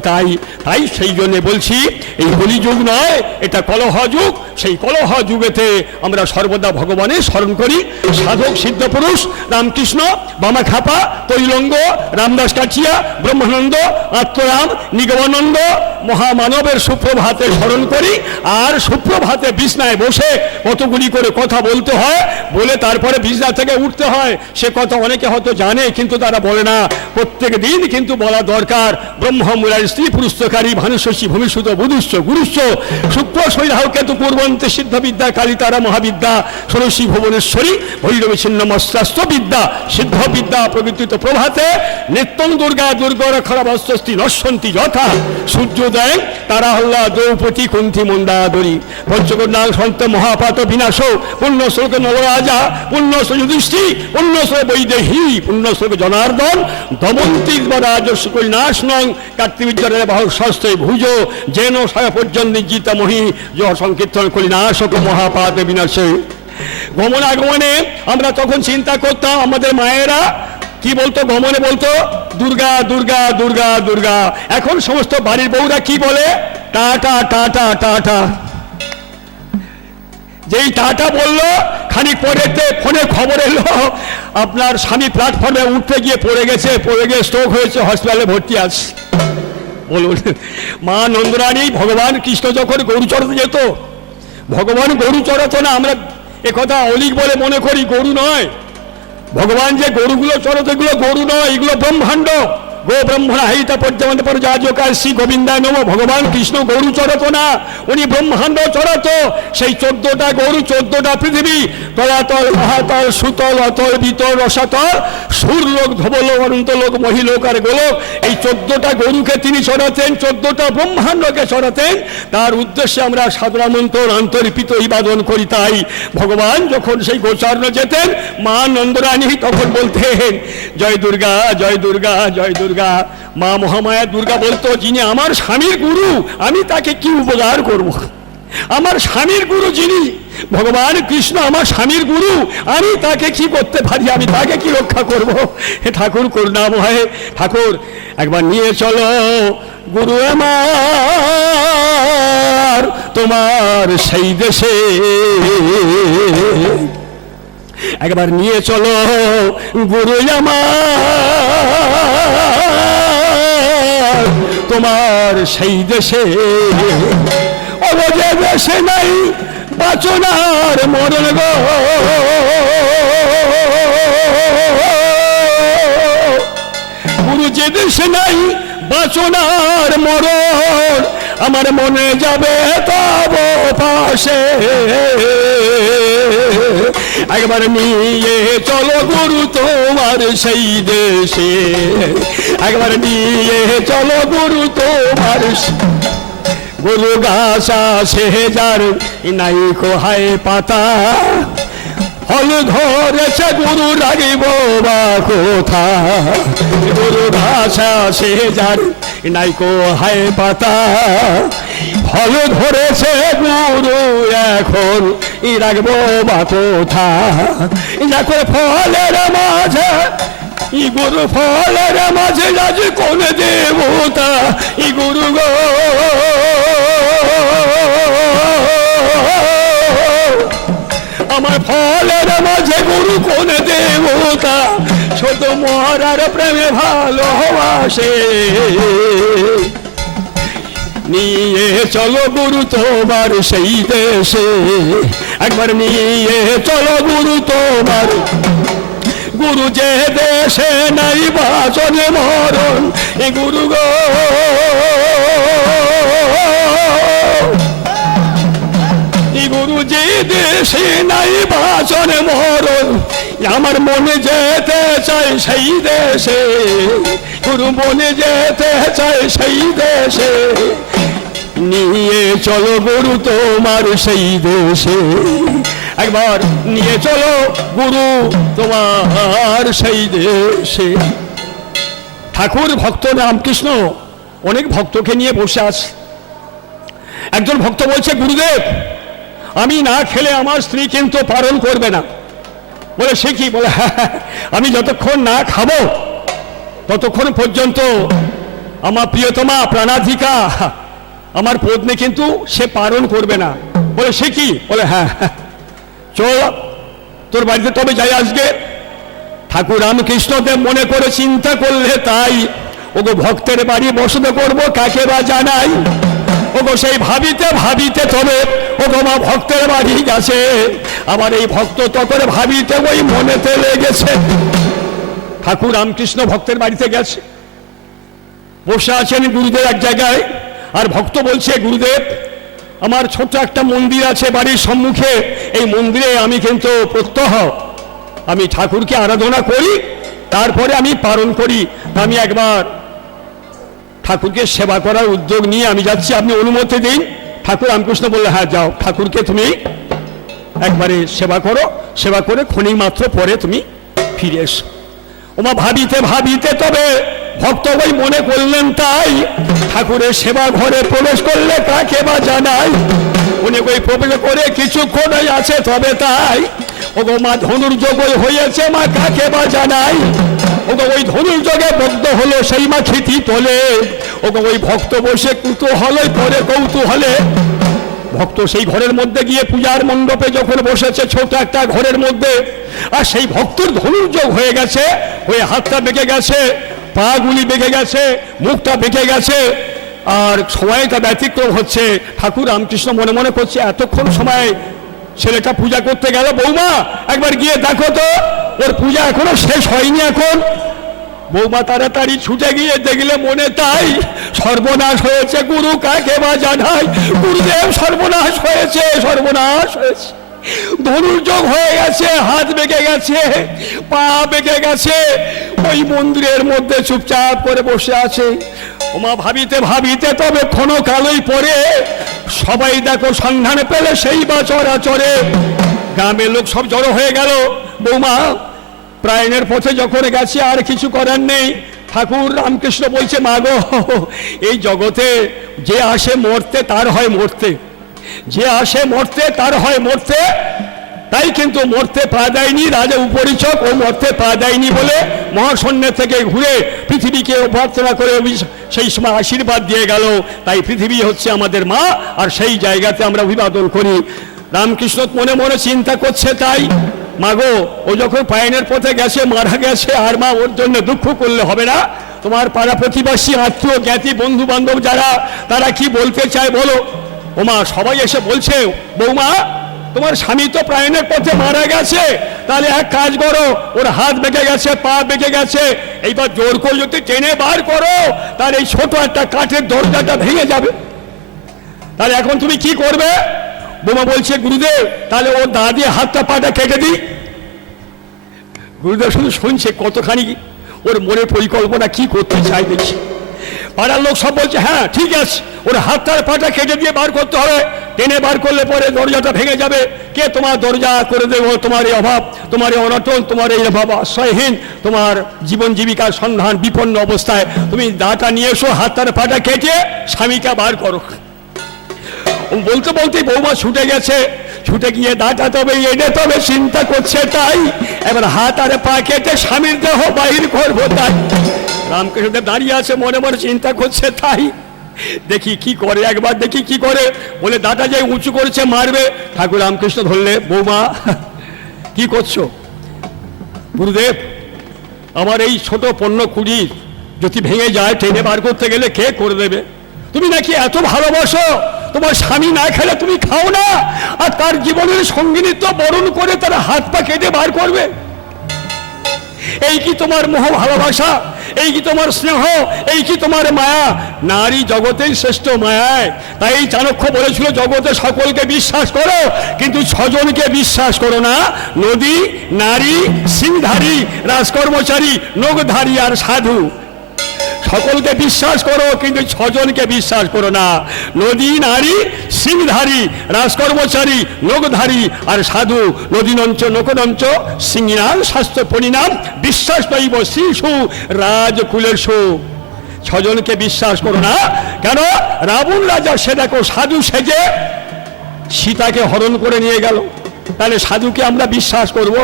তাই সেই জন্য বলছি, এই কলিযুগ নয়, এটা কলহ যুগ। সেই কলহ যুগেতে আমরা সর্বদা ভগবানের স্মরণ করি। সাধক সিদ্ধ পুরুষ রামকৃষ্ণ, বামা খাপা, তৈলঙ্গ, রামদাস কাছিয়া, ব্রহ্মানন্দ, আত্মরাম, নিগমানন্দ, মহামানবের সুপ্রভাতে স্মরণ করি। আর সুপ্রভাতে বিছনায় বসে কতগুলি করে কথা বলতে হয়, বলে তারপরে বিছনা থেকে উঠতে হয়। সে কথা অনেকে হয়তো জানে, কিন্তু তারা বলে না। প্রত্যেক দিন কিন্তু বলা দরকার। ব্রহ্মমূলার স্ত্রী পুরুষকারী, ভানুশী ভূমিসুত বুধুশ্চ গুরুশ্চ, শুক্র শৈরাহ কেতু পূর্বন্তে সিদ্ধ বিদ্যা, কালিতারা মহাবিদ্যা, ষোড়শী ভুবনেশ্বরী, ভৈরবী ছিন্ন মস্তাস্ত্র বিদ্যা, সিদ্ধ বিদ্যা প্রবৃত্তিত প্রভাতে, নিত্যং দুর্গা দুর্গরক্ষরাবস্তি নশ্বন্তি যথা সূর্যোদয়, তারা হল্লা দ্রৌপদী কুন্থী মন্দাদরী, পঞ্চকন্যা সন্ত মহাপাত বিনাশ, পুণ্যশ্লোক নবরাজা, পুণ্যশ্লোক যুধিষ্ঠি, পুণ্যশ্লোক বৈদেহী, পুণ্যশ্লোক জনার্দন, দমন্তিক রাজস্ব কৈলাস নং, কার্তিবিদ্যার বাহক শাস্ত্রে ভুজ, যেন সারা পর্যন্ত জিতা মহি, জহ সংকীর্তন কৈলাসক মহাপাত বিনাশে। গমনাগমনে আমরা তখন চিন্তা করতাম, আমাদের মায়েরা কি বলতো? গমনে বলতো দুর্গা দুর্গা দুর্গা দুর্গা। এখন সমস্ত বাড়ির বউরা কি বলে? Tata tata tata. যেই টাটা বললো, খানিক পরেতে ফোনে খবর এলো আপনার স্বামী প্ল্যাটফর্মে উঠতে গিয়ে পড়ে গিয়ে স্ট্রোক হয়েছে, হসপিটালে ভর্তি আছে। বলুন, মা নন্দরানী ভগবান কৃষ্ণ যখন গরু চড়াতে যেত, ভগবান গরু চড়াতো না। আমরা একথা অলিক বলে মনে করি, গরু নয়। ভগবান যে গরুগুলো চড়াতো, এগুলো গরু নয়, এগুলো ব্রহ্মাণ্ড। গো ব্রহ্মণ হাইতা পর্যন্ত পর যাজকার শ্রী গোবিন্দায় নম। ভগবান কৃষ্ণ গরু চড়াতো না, উনি ব্রহ্মাণ্ড চড়াতো। সেই 14টা গরু, 14টা পৃথিবী, তলাতল, মহাতল, সুতল, অতল, বিতল, রসাতল, সুরলোক, ধবলোক, অনন্তলোক, মহিলোক আর গোলোক, এই 14টা গরুকে তিনি চড়াতেন, 14টা ব্রহ্মাণ্ডকে চড়াতেন। তার উদ্দেশ্যে আমরা সাধনা মন্ত্র অন্তর্পিত ইবাদন করি। তাই ভগবান যখন সেই গোচারণ যেতেন, মা নন্দরানী তখন বলতেন জয় দুর্গা জয় দুর্গা জয় দুর্গা। মা মহামায়া দুর্গা বলতো, যিনি আমার স্বামীর গুরু, আমি তাকে কি উপকার করব? আমার স্বামীর গুরু যিনি ভগবান কৃষ্ণ, আমার স্বামীর গুরু, আমি তাকে কি করতে পারি? আমি তাকে কি রক্ষা করব? হে ঠাকুর করুণাময়, ঠাকুর একবার নিয়ে চলো গুরু আমার তোমার সেই দেশে। একবার নিয়ে চলো গুরু আমার তোমার সেই দেশে, অবজে দেশে নাই বাঁচনার মরণ গো, গুরু যে দেশে নাই বাঁচনার মরণ, আমার মনে যাবে তব পাশে, একবার নিয়ে চলো গুরু তোমার সেই দেশে, একবার নিয়ে চলো গুরু তোমার। গুরু গাছ আছে যার নাই কোহায় পাতা, ফল ধরেছে গুরু রাগিব বা কোথা, গুরু গাছ আছে যার নাই কোহায় পাতা, ফল ধরেছে গুরু এখন রাখবো বা কোথা, দেখো ফলের মাঝে ই গুরু, ফলের মাঝে আজ কোন দেবতা ই গুরু গো, আমার ফলের মাঝে গুরু কোন দেবতা, ছোট মহারার প্রেমে ভালোবাসে, নিয়ে চলো গুরু তোমার সেই দেশে, একবার নিয়ে চলো গুরু তোমার। গুরু যে দেশে নাই বাঁচন মরণ এ গুরু গো, গুরু যে দেশে নাই বাঁচন মরণ, আমার মনে যেতে চাই সেই দেশে, গুরু মনে যেতে চাই সেই দেশে, নিয়ে চলো গুরু তোমার সেই দেশে, একবার নিয়ে চলো গুরু তোমার সেই দেশে। ঠাকুর ভক্ত রামকৃষ্ণ অনেক ভক্তকে নিয়ে বসে আছে। একজন ভক্ত বলছে, গুরুদেব আমি না খেলে আমার স্ত্রী কিন্তু পালন করবে না। বলে সে কি? বলে আমি যতক্ষণ না খাবো ততক্ষণ পর্যন্ত আমার প্রিয়তমা প্রাণাধিকা আমার পত্নী কিন্তু সে পালন করবে না। বলে সে কি? বলে হ্যাঁ চল তোর বাড়িতে তবে যাই আজকে। ঠাকুর রামকৃষ্ণদেব মনে করে চিন্তা করলে তাই, ওগো ভক্তের বাড়ি বসতে করবো কাকে বা জানাই, ওগো সেই ভাবিতে ভাবিতে তবে ওগো মা ভক্তের বাড়ি গেছে, আবার এই ভক্ত তখন ভাবিতে ওই মনেতে লেগেছে। ঠাকুর রামকৃষ্ণ ভক্তের বাড়িতে গেছে, বসে আছেন গুরুদেব এক জায়গায়, আর ভক্ত বলছে, গুরুদেব আমার ছোট্ট একটা মন্দির আছে বাড়ির সম্মুখে, এই মন্দিরে আমি কিন্তু প্রত্যহ আমি ঠাকুরকে আরাধনা করি, তারপরে আমি পালন করি, আমি একবার ঠাকুরকে সেবা করার উদ্যোগ নিয়ে আমি যাচ্ছি, আপনি অনুমতি দিন। ঠাকুর রামকৃষ্ণ বললে হ্যাঁ যাও, ঠাকুরকে তুমি একবারে সেবা করো, সেবা করে ক্ষণিক মাত্র পরে তুমি ফিরে এসো। ওমা ভাবিতে ভাবিতে তবে ভক্ত ওই মনে করলেন তাই, ঠাকুরের সেবা ঘরে প্রবেশ করলে কাকে বা জানাই, উনি ওই প্রবেশ করে কিছুক্ষণ আছে তবে তাই, ওগো মা ধনুর্যোগ হয়েছে মা কাকে বা জানাই, ওগো ওই ধনুর্যোগে বদ্ধ হলো সেই মা খিতি তোলে, ওগো ওই ভক্ত বসে কুতূহলে পরে কৌতূহলে, ভক্ত সেই ঘরের মধ্যে গিয়ে পূজার মণ্ডপে যখন বসেছে ছোট একটা ঘরের মধ্যে, আর সেই ভক্তর ধনুর্যোগ হয়ে গেছে, ওই হাতটা বেঁকে গেছে, পা গুলি বেঁকে গেছে, মুখটা বেঁকে গেছে, আর সময়টা ব্যতিক্রম হচ্ছে। ঠাকুর রামকৃষ্ণ মনে মনে করছে এতক্ষণ সময় ছেলেটা পূজা করতে গেল, বৌমা একবার গিয়ে দেখো তো ওর পূজা এখনো শেষ হয়নি এখন। বৌমা তাড়াতাড়ি ছুটে গিয়ে দেখলে মনে তাই, সর্বনাশ হয়েছে গুরু কাকে বা জানাই, গুরুদেব সর্বনাশ হয়েছে, সর্বনাশ হয়েছে, ধনুর্যোগ হয়ে গেছে, হাত বেঁকে গেছে, পা বেঁকে গেছে, ওই মন্দিরের মধ্যে চুপচাপ করে বসে আছে। ওমা ভাবিতে ভাবিতে তবে ক্ষণকালই পরে সবাই দেখো সন্ধান পেলে সেই বা চরাচরে, গ্রামের লোক সব জড়ো হয়ে গেল। বৌমা প্রায়ণের পথে যখন গেছে আর কিছু করার নেই। ঠাকুর রামকৃষ্ণ বলছে, মা গো এই জগতে যে আসে মরতে তার হয় মরতে, যে আসে মরতে তার হয় মরতে, তাই কিন্তু মরতে পা দেয়নি রাজা উপরিচক, ও মরতে পা দেয়নি বলে মহাশূন্যের থেকে ঘুরে পৃথিবীকে প্রার্থনা করে সেই সময় আশীর্বাদ দিয়ে গেল। তাই পৃথিবী হচ্ছে আমাদের মা, আর সেই জায়গাতে আমরা অভিবাদন করি। রামকৃষ্ণ মনে মনে চিন্তা করছে তাই, মাগো ও যখন পায়নের পথে গেছে, মারা গেছে, আর মা ওর জন্য দুঃখ করলে হবে না? তোমার পাড়া প্রতিবেশী, আত্মীয় জ্ঞাতি, বন্ধু বান্ধব যারা, তারা কি বলতে চায় বলো? ও মা, সবাই এসে বলছে বৌমা তোমার স্বামী তো প্রাণের পথে মারা গেছে, তাহলে এক কাজ করো, ওর হাত বেঁকে গেছে, পা বেঁকে গেছে, এইবার জোর করে যদি টেনে বার করো তাহলে এই ছোট একটা কাঠের দরজাটা ভেঙে যাবে। তাহলে এখন তুমি কি করবে? বোমা বলছে গুরুদেব তাহলে ওর দা দিয়ে হাতটা পাটা কেটে দিই। গুরুদেব শুধু শুনছে, কতখানি ওর মনের পরিকল্পনা কি করতে চাই দেখছি। পাড়ার লোক সব বলছে হ্যাঁ ঠিক আছে, ওর হাতটার পাটা কেটে দিয়ে বার করতে হবে, টেনে বার করলে পরে দরজাটা ভেঙে যাবে। কে তোমার দরজা করে দেবো? তোমার এই অভাব, তোমার এই অনটন, তোমার এই অভাব, আশ্রয়হীন, তোমার জীবন জীবিকার সন্ধান বিপন্ন অবস্থায় তুমি দাটা নিয়ে এসো, হাতটার পাটা কেটে স্বামীকে বার করো। বলতে বলতেই বৌমা ছুটে গেছে, ছুটে গিয়ে দাটা তবে এনে তবে চিন্তা করছে তাই, এবার হাত আর পা কেটে স্বামীর দেহ বাহির করবো তাই। রামকৃষ্ণদেব দাঁড়িয়ে আছে, মনে মনে চিন্তা করছে তাই, দেখি কি করে, একবার দেখি কি করে, বলে দাটা যে উঁচু করেছে মারবে। ঠাকুর রামকৃষ্ণ ধরলে, বৌমা কি করছো? গুরুদেব আমার এই ছোট পণ্য কুড়ি যদি ভেঙে যায়, টেনে বার করতে গেলে কে করে দেবে? তুমি নাকি এত ভালোবাসো, তোমার স্বামী না খেলে তুমি খাও না, আর তার জীবনের সঙ্গিনীত্ব বরণ করে তারা হাত পা কেটে বার করবে? এই কি তোমার মোহ ভালোবাসা? এই কি তোমার স্নেহ? এই কি তোমার মায়া? নারী জগতেই শ্রেষ্ঠ মায়ায়। তাই চাণক্য বলেছিল জগতে সকলকে বিশ্বাস করো, কিন্তু ছজনকে বিশ্বাস করো না। নদী, নারী, সিংধারী, রাজকর্মচারী, নখধারী আর সাধু। সকলকে বিশ্বাস করো কিন্তু ছজনকে বিশ্বাস করো না। নদী, নারী, সিংধারী, রাজকর্মচারী, নখধারী আর সাধু। নদীনঞ্চ নখনঞ্চ সিংনাম স্বাস্থ্য পরিণাম বিশ্বাস পাইব শিশু রাজকুলের সু। ছজনকে বিশ্বাস করো না। কেন? রাবণ রাজা সে দেখো সাধু সেজে সীতাকে হরণ করে নিয়ে গেল। তাহলে সাধুকে আমরা বিশ্বাস করব?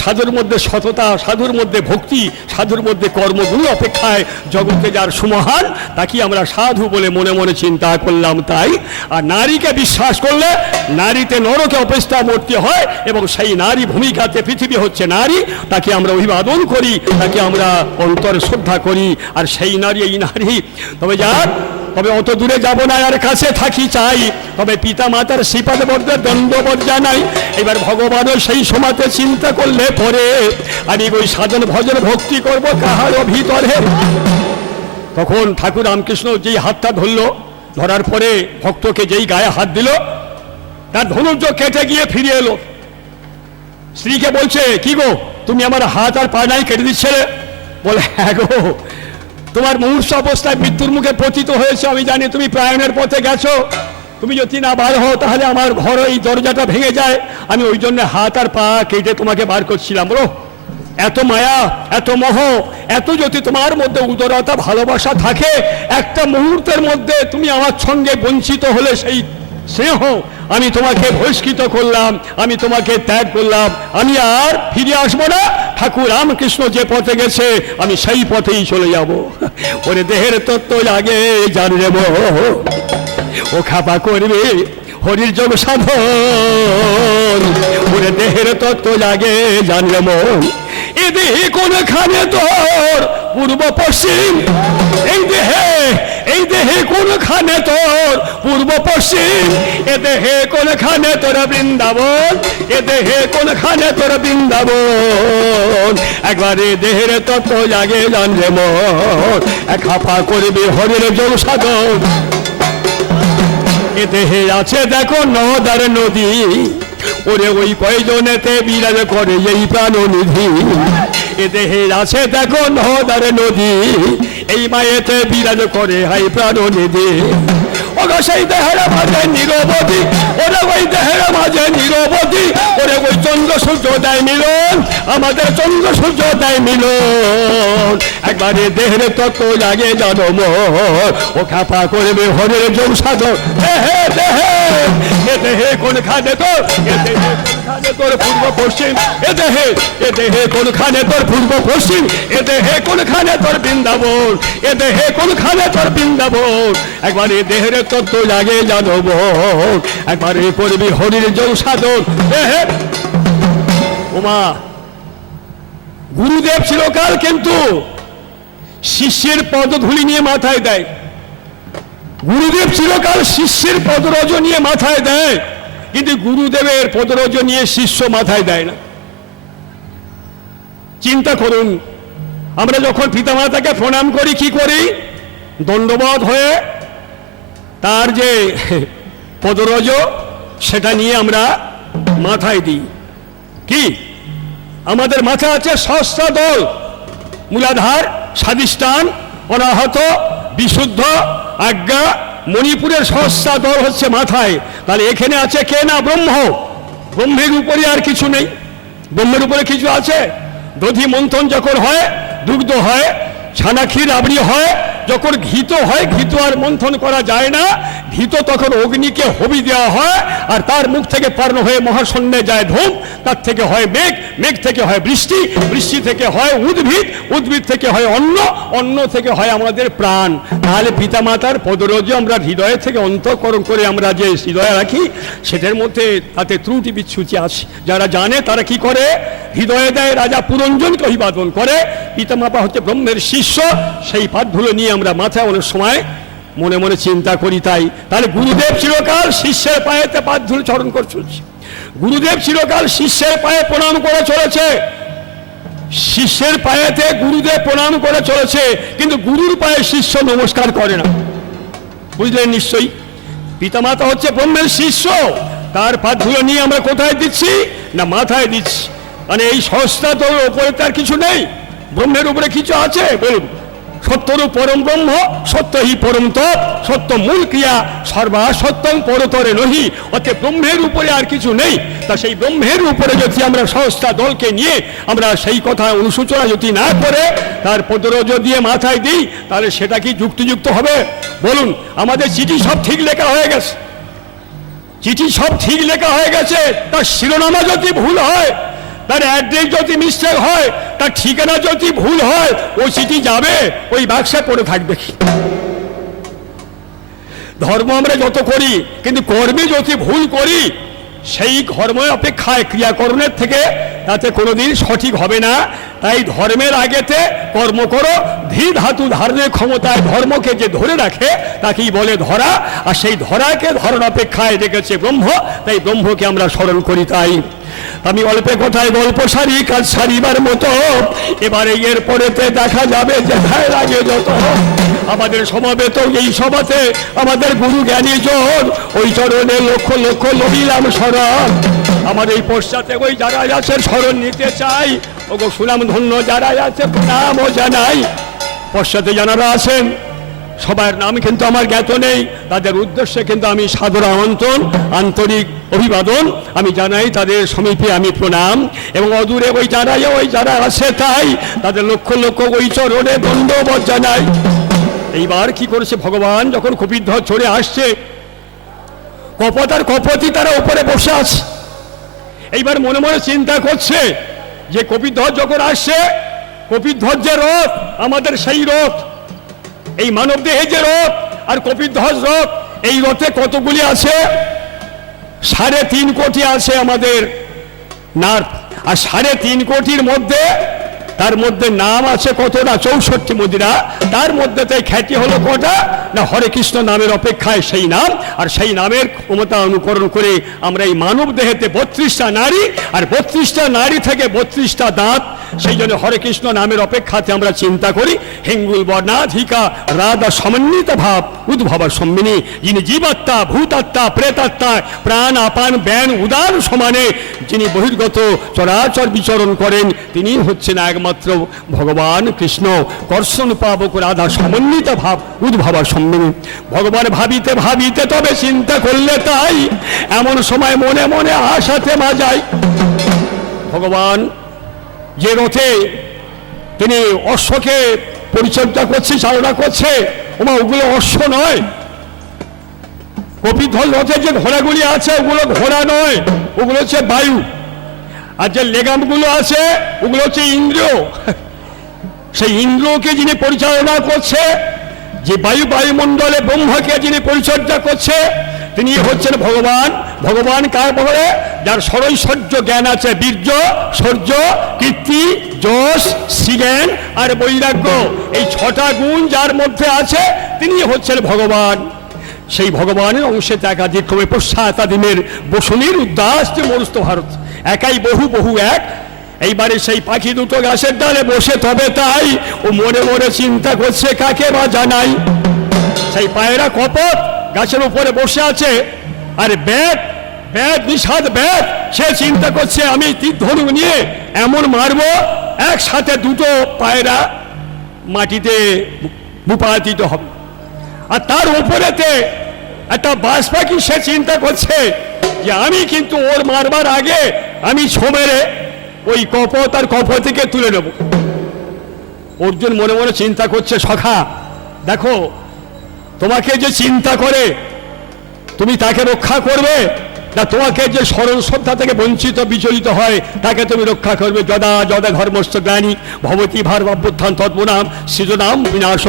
সাধুর মধ্যে সততা, সাধুর মধ্যে ভক্তি, সাধুর মধ্যে কর্মগুলো অপেক্ষায় জগতে যার সুমহান, তাকে আমরা সাধু বলে মনে মনে চিন্তা করলাম তাই। আর নারীকে বিশ্বাস করলে নারীতে নরকে অপেক্ষা মরতে হয়, এবং সেই নারী ভূমিকাতে পৃথিবী হচ্ছে নারী, তাকে আমরা অভিবাদন করি, তাকে আমরা অন্তর শ্রদ্ধা করি। আর সেই নারী এই নারী। তবে অত দূরে যাব না, আর কাছে থাকি চাই। তবে পিতা মাতার শ্রীপাদ বর্দের দণ্ডবত জানাই। এবার ভগবানও সেই সময়তে চিন্তা করলে পরে আমি ওই সাধন ভজন ভক্তি করব কাহার ভিতরে। তখন ঠাকুর রামকৃষ্ণ যেই হাতটা ধরলো, ধরার পরে ভক্তকে যেই গায়ে হাত দিল, তার ধনুর্য কেটে গিয়ে ফিরে এলো। স্ত্রীকে বলছে কি গো, তুমি আমার হাত আর পা নাই কেটে দিচ্ছে? বলে হ্যাঁ গো, তোমার মুহূর্ত অবস্থায় মৃত্যুর মুখে পতিত হয়েছে, আমি জানি তুমি প্রায়ণের পথে গেছো। তুমি যদি না বার হও তাহলে আমার ঘর এই দরজাটা ভেঙে যায়, আমি ওই জন্য হাত আর পা কেটে তোমাকে বার করছিলাম। বলো এত মায়া, এত মোহ, এত যদি তোমার মধ্যে উদারতা ভালোবাসা থাকে, একটা মুহূর্তের মধ্যে তুমি আমার সঙ্গে বঞ্চিত হলে সেই স্নেহ আমি তোমাকে বহিষ্কৃত করলাম, আমি তোমাকে ত্যাগ করলাম, আমি আর ফিরে আসবো না। ঠাকুর রামকৃষ্ণ যে পথে গেছে আমি সেই পথেই চলে যাব। ওরে দেহের তত্ত্ব আগে জানলে ও খাপা করবে হরির যোগ সাধন। ওরে দেহের তত্ত্ব লাগে জানলে মন, এ দেহে কোনখানে তোর পূর্ব পশ্চিম, এই দেহে কোনখানে তোর পূর্ব পশ্চিম, এ দেহে কোনখানে তোর বৃন্দাবন, এ দেহে কোনখানে তোর বৃন্দাবন। একবারে দেহের তত্ত্ব জাগে জানলে মন, এক খাপা করবে হরির যোগ সাধন। এ দেহে আছে দেখো নদার নদী, ওরে ওই কয়জনেতে বিরাজ করে এই প্রাণনিধি। এ দেহে আছে দেখো নদার নদী, এই মায়েতে বিরাজ করে হাই প্রাণনিধি। ওগো সেই দেহের মাঝে নিরবধি, ওরে ওই দেহের মাঝে নিরবধি, ওরে ওই চন্দ্র সূর্য দেয় মিলন, আমাদের চন্দ্র সূর্য দেয় মিলন। একবারে দেহের তত্ত্ব লাগে জানো মন, ও খাপা করবে হরের যোগ সাধন। দেহে দেহে এ দেহে কোনখানে তোর, এ দেহে কোনখানে তোর পূর্ব পশ্চিম, এ দেহে কোনখানে তোর পূর্ব পশ্চিম, এ দেহে কোনখানে তোর বৃন্দাবন, এ দেহে কোনখানে তোর বৃন্দাবন। একবারে দেহের তত্ত্ব লাগে জানো মন, একবারে করবি হরির যোগ সাধন। দেহে ও ওমা, গুরুদেব চিরকাল কিন্তু শিষ্যের পদধূলি নিয়ে মাথায় দেয়। গুরুদেব চিরকাল শিষ্যের পদরজ নিয়ে মাথায় দেয়, কিন্তু গুরুদেবের পদরজ নিয়ে শিষ্য মাথায় দেয় না। চিন্তা করুন, আমরা যখন পিতামাতাকে প্রণাম করি কি করি? দণ্ডবোধ হয়ে তার যে পদরজ সেটা নিয়ে আমরা মাথায় দিই। কি আমাদের মাথায় আছে সহস্রাদল, মূলাধার, স্বাধিষ্ঠান, অনাহত, বিশুদ্ধ, আজ্ঞা, মণিপুরের সহস্রাদল হচ্ছে মাথায়। তাহলে এখানে আছে কে? না ব্রহ্ম। ব্রহ্মের উপরে আর কিছু নেই। ব্রহ্মের উপরে কিছু আছে? দধি মন্থন যখন হয়, দুগ্ধ হয়, ছানা ক্ষীর রাবড়ি হয়, যখন ঘিত হয়, ঘিত আর মন্থন করা যায় না। ঘিত তখন অগ্নিকে হবি দেওয়া হয়, আর তার মুখ থেকে পর্ণ হয়ে মহাশূন্যে যায় ধূম, তার থেকে হয় মেঘ, মেঘ থেকে হয় বৃষ্টি, বৃষ্টি থেকে হয় উদ্ভিদ, উদ্ভিদ থেকে হয় অন্ন, অন্ন থেকে হয় আমাদের প্রাণ। তাহলে পিতামাতার পদরজ আমরা হৃদয় থেকে অন্তঃকরণ করে আমরা যে হৃদয়ে রাখি, সেটার মধ্যে তাতে ত্রুটি বিচ্ছুতি আছে। যারা জানে তারা কি করে? হৃদয়ে দেয়, রাজা পুরঞ্জনকে অভিবাদন করে। পিতামাতা হচ্ছে ব্রহ্মের শিষ্য, সেই পাঠগুলো নিয়ে আমরা মাথায় অনেক সময় মনে মনে চিন্তা করি। তাহলে গুরুদেব চিরকাল শিষ্যের পায়েতে পাদ ধুলে চরণ করে চলছে। গুরুদেব চিরকাল শিষ্যের পায়ে প্রণাম করে চলেছে। শিষ্যের পায়েতে গুরুদেব প্রণাম করে চলেছে, কিন্তু গুরুর পায়ে শিষ্য নমস্কার করে না। বুঝলেন নিশ্চয়ই? পিতামাতা হচ্ছে ব্রহ্মের শিষ্য, তার পাদ ধুলো নিয়ে আমরা কোথায় দিচ্ছি? না মাথায় দিচ্ছি। মানে এই সহস্রাদল উপরে তার কিছু নেই। ব্রহ্মের উপরে কিছু আছে? বলুন। সত্যরূপ পরম ব্রহ্ম, সত্য হি পরম তপ, সত্য মূল ক্রিয়া, সর্বা সত্যং পরতরে নহি। অর্থাৎ ব্রহ্মের উপরে আর কিছু নেই। তা সেই ব্রহ্মের উপরে যদি আমরা সহস্রা দলকে নিয়ে আমরা সেই কথা অনুসূচনা যদি না করে তার পদরজ দিয়ে মাথায় দিই, তাহলে সেটা কি যুক্তিযুক্ত হবে? বলুন। আমাদের চিঠি সব ঠিক লেখা হয়ে গেছে, চিঠি সব ঠিক লেখা হয়ে গেছে, তার শিরোনামা যদি ভুল হয়, তার অ্যাড্রেস যদি মিস্টেক হয়, তার ঠিকানা যদি ভুল হয়, ওই চিঠি যাবে ওই বাক্সে পড়ে থাকবে। ধর্ম আমরা যত করি, কিন্তু কর্মে যদি ভুল করি, সেই ধর্ম অপেক্ষায় ক্রিয়াকরণের থেকে তাতে কোনোদিন সঠিক হবে না। তাই ধর্মের আগেতে কর্ম করো। ধী ধাতু ধারণের ক্ষমতায় ধর্মকে যে ধরে রাখে তাকেই বলে ধরা, আর সেই ধরাকে ধরন অপেক্ষায় রেখেছে ব্রহ্ম। তাই ব্রহ্মকে আমরা স্মরণ করি। তাই আমি অল্পে কথায় গল্প সারি, কাজ সারিবার মতো। এবারে এর পরেতে দেখা যাবে যেথায় লাগে যত। আমাদের সমাবেত এই সভাতে আমাদের গুরু জ্ঞানী জন, ওই চরণে লক্ষ লক্ষ লভিলাম শরণ। আমার এই পশ্চাতে ওই যারা আছে শরণ নিতে চাই, ওগো সুনাম ধন্য যারা আছে নামও জানাই। পশ্চাতে যারা আছেন সবার নাম কিন্তু আমার জ্ঞাত নেই, তাদের উদ্দেশ্যে কিন্তু আমি সাদর আমন্ত্রণ, আন্তরিক অভিবাদন আমি জানাই। তাদের সমীপে আমি প্রণাম, এবং অদূরে ওই যারা আছে তাই তাদের লক্ষ লক্ষ ওই চরণে দণ্ডবত জানাই। এইবার কি করেছে ভগবান? যখন কপিধ্বজ চড়ে আসছে, কপট আর কপতি তারা উপরে বসে আছে। এইবার মনে মনে চিন্তা করছে যে কপিধ্বজ যখন আসছে, কপিধ্বজ যে রথ, আমাদের সেই রথ, এই মানব দেহে যে রথ আর কপিধ্বজ রথ, এই রথে কতগুলি আছে? 3.5 কোটি আছে আমাদের নার। আর 3.5 কোটির মধ্যে তার মধ্যে নাম আছে কতটা? 64 মুদ্রা। তার মধ্যে তাই খ্যাতি হলো কটা? না হরে কৃষ্ণ নামের অপেক্ষায় সেই নাম, আর সেই নামের ক্ষমতা অনুকরণ করে আমরা এই মানব দেহেতে 32টা নারী, আর 32টা নারী থেকে 32টা দাঁত। সেই জন্য হরে কৃষ্ণ নামের অপেক্ষাতে আমরা চিন্তা করি হেঙ্গুল বর্ণাধিকা রাধা সমন্বিত ভাব উদ্ভব সম্মিনী, যিনি জীবাত্মা, ভূতাত্মা, প্রেতাত্মা, প্রাণ আপান ব্যান উদার সমানে যিনি বহির্গত চরাচর বিচরণ করেন, তিনি হচ্ছেন একমাত্র ভগবান কৃষ্ণ। কর্ষণ পাবক রাধা সমন্বিত ভাব উদ্ভব সম্মিনী। ভগবান ভাবিতে ভাবিতে তবে চিন্তা করলে তাই এমন সময় মনে মনে আশাতে মাজায়। ভগবান যে রথে তিনি অশ্বকে পরিচর্যা করছে, চালনা করছে, ওগুলো অশ্ব নয়। কপিধ্বজ রথে যে ঘোড়াগুলি আছে ওগুলো ঘোড়া নয়, ওগুলো হচ্ছে বায়ু। আর যে লেগামগুলো আছে ওগুলো হচ্ছে ইন্দ্রিয়। সেই ইন্দ্রিয়কে যিনি পরিচালনা করছে, যে বায়ুমণ্ডলে ব্রহ্মকে যিনি পরিচর্যা করছে, তিনি হচ্ছেন ভগবান। ভগবান কার বলে? যার ষড়ৈশ্বর্য জ্ঞান আছে, বীর্য, শৌর্য, কীর্তি, যশ, শ্রীজ্ঞান আর বৈরাগ্য, এই 6টা গুণ যার মধ্যে আছে তিনি হচ্ছেন ভগবান। সেই ভগবানের অংশে একাধিক ক্রমে পশ্চাতাদিমের বসুনির উদ্দাস যে মরুস্থ ভারত, একাই বহু বহু এক। এইবারে সেই পাখি দুটো গাছের ডালে বসে তবে তাই ও মনে মনে চিন্তা করছে কাকে বা জানাই। সেই পায়রা কপট গাছের উপরে বসে আছে, আর ব্যাট ব্যাট নিষাদ ব্যাট, সে চিন্তা করছে আমি তীর ধনুক নিয়ে এমন মারবো একসাথে দুটো পায়রা মাটিতে ভূপাতিত হবে। আর তার উপরেতে একটা বাজ পাখি, সে চিন্তা করছে যে আমি কিন্তু ওর মারবার আগে আমি ছো মেরে ওই কপত আর কপতিকে তুলে নেব। অর্জুন মনে মনে চিন্তা করছে, সখা দেখো, তোমাকে যে চিন্তা করে তুমি তাকে রক্ষা করবে, না তোমাকে যে স্মরণ শ্রদ্ধা থেকে বঞ্চিত বিচলিত হয় তাকে তুমি রক্ষা করবে? যদা যদা ধর্মস্থ জ্ঞানী ভবতী ভার্বাভ্যুত্থান তদ্গুণাম সৃজনাম বিনাশ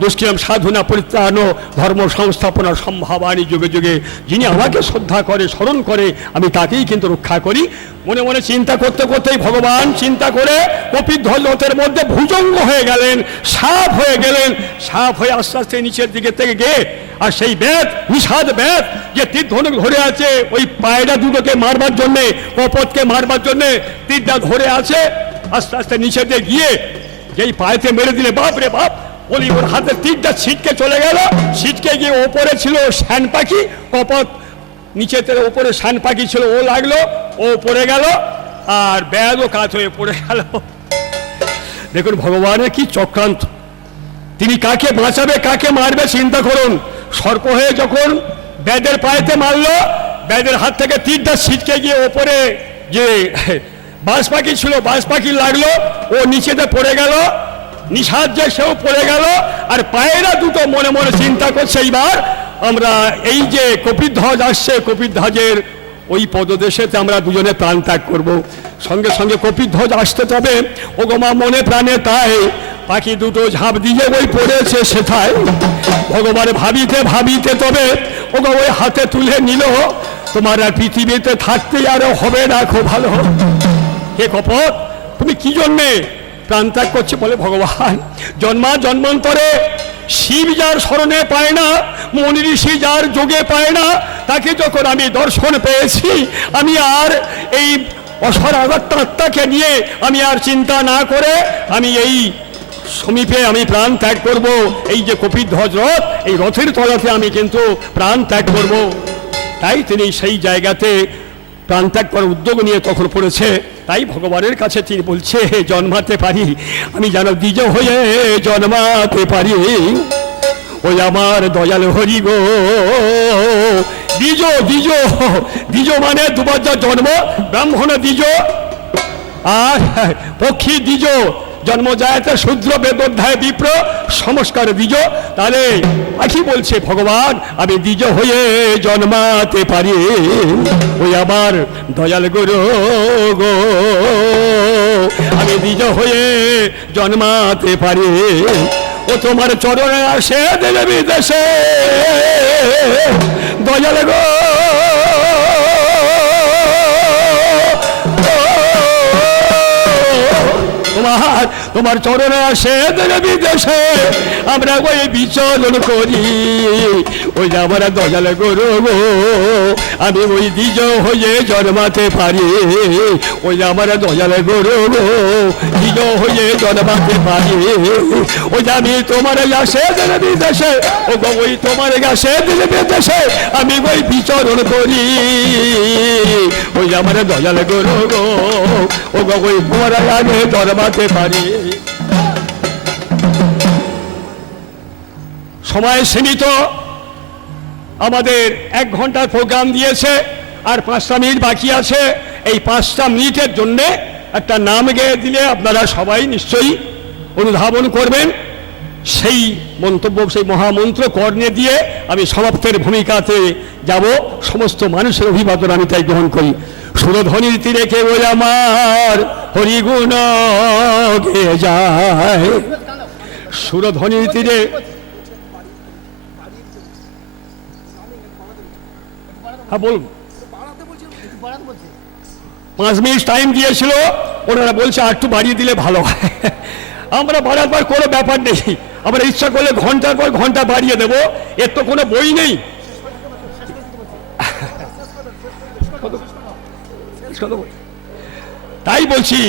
দুষ্কৃতাম সাধনা পরিত্রাণ ধর্ম সংস্থাপনা সম্ভাবানী যুগে যুগে। যিনি আমাকে শ্রদ্ধা করে স্মরণ করে আমি তাকেই কিন্তু রক্ষা করি। মনে মনে চিন্তা করতে করতেই ভগবান চিন্তা করে কপিধ্বজের মধ্যে ভুজঙ্গ হয়ে গেলেন, সাপ হয়ে গেলেন। সাপ হয়ে আস্তে আস্তে নিচের দিকে থেকে গিয়ে আর সেই ব্যাট নিষাদ ব্যাট যে তীর ধনুক ধরে আছে ওই পায়রা দুটোকে মারবার জন্যে, কপতকে মারবার জন্যে তীরটা ধরে আছে, আস্তে আস্তে নিচে দিয়ে গিয়ে যেই পায়েতে মেরে দিলে বাপ রে বাপ, বলি ওর হাতে তীরটা ছিটকে চলে গেল। ছিটকে গিয়ে ওপরে ছিল শ্যান পাখি, কপত নিচেতে ওপরে শ্যান পাখি ছিল, ও লাগলো, ও পড়ে গেল, আর ব্যাগও কাত হয়ে পড়ে গেল। দেখুন ভগবানের কি চক্রান্ত, তিনি কাকে বাঁচাবে কাকে মারবে চিন্তা করুন। সর্প হয়ে যখন ব্যাদের পায়েতে মারলো, ব্যাদের হাত থেকে তীরটা ছিটকে গিয়ে ওপরে যে বাজ পাখি ছিল বাজ পাখি লাগলো, ও নিচেতে পড়ে গেল, নিষাদ যে সেও পড়ে গেল। আর পায়রা দুটো মনে মনে চিন্তা করছে এইবার আমরা এই যে কপিধ্বজ আসছে, কপিধ্বজের ওই পদদেশেতে আমরা দুজনে প্রাণ ত্যাগ করবো। সঙ্গে সঙ্গে কপিধ্বজ আসতে তবে ও গোমা মনে প্রাণে তাই পাখি দুটো ঝাঁপ দিয়ে ওই পড়েছে সেথায়। ভগবান ভাবিতে ভাবিতে তবে ও গো ওই হাতে তুলে নিল, তোমার আর পৃথিবীতে থাকতে আরো হবে না খুব ভালো। হে কপট, তুমি কি জন্যে প্রাণ ত্যাগ করছে? বলে ভগবান জন্মা জন্মান্তরে শিব যার স্মরণে পায় না, মনি ঋষি যার যোগে পায় না, তাকে যখন আমি দর্শন পেয়েছি আমি আর এই অসর আত্মাকে নিয়ে আমি আর চিন্তা না করে আমি এই সমীপে আমি প্রাণ ত্যাগ করব। এই যে কপিধ্বজ রথ, এই রথের তলাতে আমি কিন্তু প্রাণ ত্যাগ করব। তাই তিনি সেই জায়গাতে প্রাণ ত্যাগ করার উদ্যোগ নিয়ে তখন পড়েছে। তাই ভগবানের কাছে তিনি বলছে জন্মাতে পারি আমি যেন দ্বিজ হয়ে জন্মাতে পারি, ওই আমার দয়াল হরি গো। দ্বিজ দ্বিজ দ্বিজ মানে দুবার যা জন্ম, ব্রাহ্মণ দ্বিজ আর পক্ষী দ্বিজ, জন্ম যায়তে শূদ্র বেদোধ্যায় বিপ্র সংস্কার দ্বিজ। তাহলে পাখি বলছে ভগবান আমি দ্বিজ হয়ে জন্মাতে পারি, ওই আবার দয়াল গুরু গো, আমি দ্বিজ হয়ে জন্মাতে পারি। ও তোমার চরণে আসে দেবে বিদেশে দয়াল গো, তোমার চরণে আসে দেবে বিদেশে আমরা ওই বিচরণ করি, ওই আমার দয়াল গুরু গো, আমি ওই দ্বিজ হয়ে জন্মাতে পারি, ওই আমার দয়াল গুরু গো, দ্বিজ হয়ে জন্মাতে পারি। ওই আমি তোমার আসে দেবে বিদেশে, ও গো ওই তোমার আসে দেবে বিদেশে আমি ওই বিচরণ করি, ওই আমার দয়াল গুরু গো, ও গো ওই তোমার আগে জন্মাতে পারি। সময় সীমিত, আমাদের 1 ঘন্টার প্রোগ্রাম দিয়েছে আর 5টা মিনিট বাকি আছে। এই 5টা মিনিটের জন্য একটা নাম গেয়ে দিলে আপনারা সবাই নিশ্চয়ই অনুধাবন করবেন। সেই মন্তব্য, সেই মহামন্ত্র কর্ণে দিয়ে আমি সমাপ্তের ভূমিকাতে যাব। সমস্ত মানুষের অভিবাদন আমি তাই গ্রহণ করি। সুরধ্বনির তীরে কেউ আমার হরিগুণ গেয়ে যায়, সুরধ্বনির তীরে হ্যাঁ বলুন। 5 মিনিট টাইম দিয়েছিল, ওনারা বলছে আর একটু বাড়িয়ে দিলে ভালো হয়। আমরা বাড়াবার কোনো ব্যাপার নেই, আমরা ইচ্ছা করলে ঘন্টার পর ঘন্টা বাড়িয়ে দেবো, এর তো কোনো বই নেই। তাই বলছি,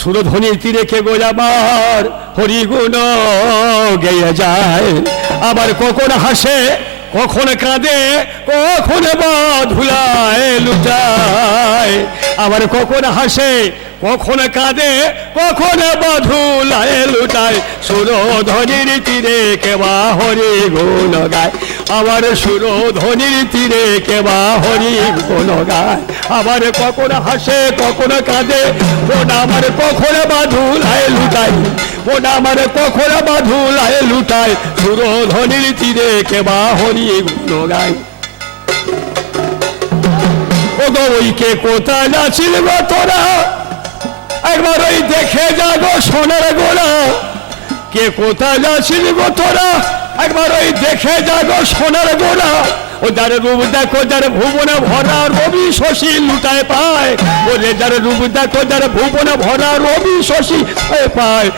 সুরধ্বনির তীরে কে গো আমার হরিগুণ গেয়ে যায়, আবার কখন হাসে কখন কাঁদে, কখন বা ধুলায় লুটায়, আবার কখন হাসে কখন কাঁদে, কখন বা ধুলায় লুটায়, সুরধ্বনির তীরে কেবা হরি গুণ গায়, আবার সুরধ্বনির তীরে কেবা হরি গুণ গায়, আবার কখন হাসে কখন কাঁদে, ওটা আমার কখন বা ধুলায় লুটায়, ওটা আমার কখন বা ধুলায় লুটায়, সুরধ্বনির তীরে কেবা হরি গুণ গায়। ও গো ওই কে কোথায় নাচিল গো তোরা, একবার ওই দেখে যা গো সোনার গোড়া, কে কোথায় যাচ্ছিল গো তোরা, একবার ওই দেখে যা গো সোনার গোড়া, ও যার রূপ দেখো যার ভুবনে ভরা রবি শশী লুটায় পায়, ওরে যার রূপ দেখো যার ভুবনে ভরা রবি শশী পায়,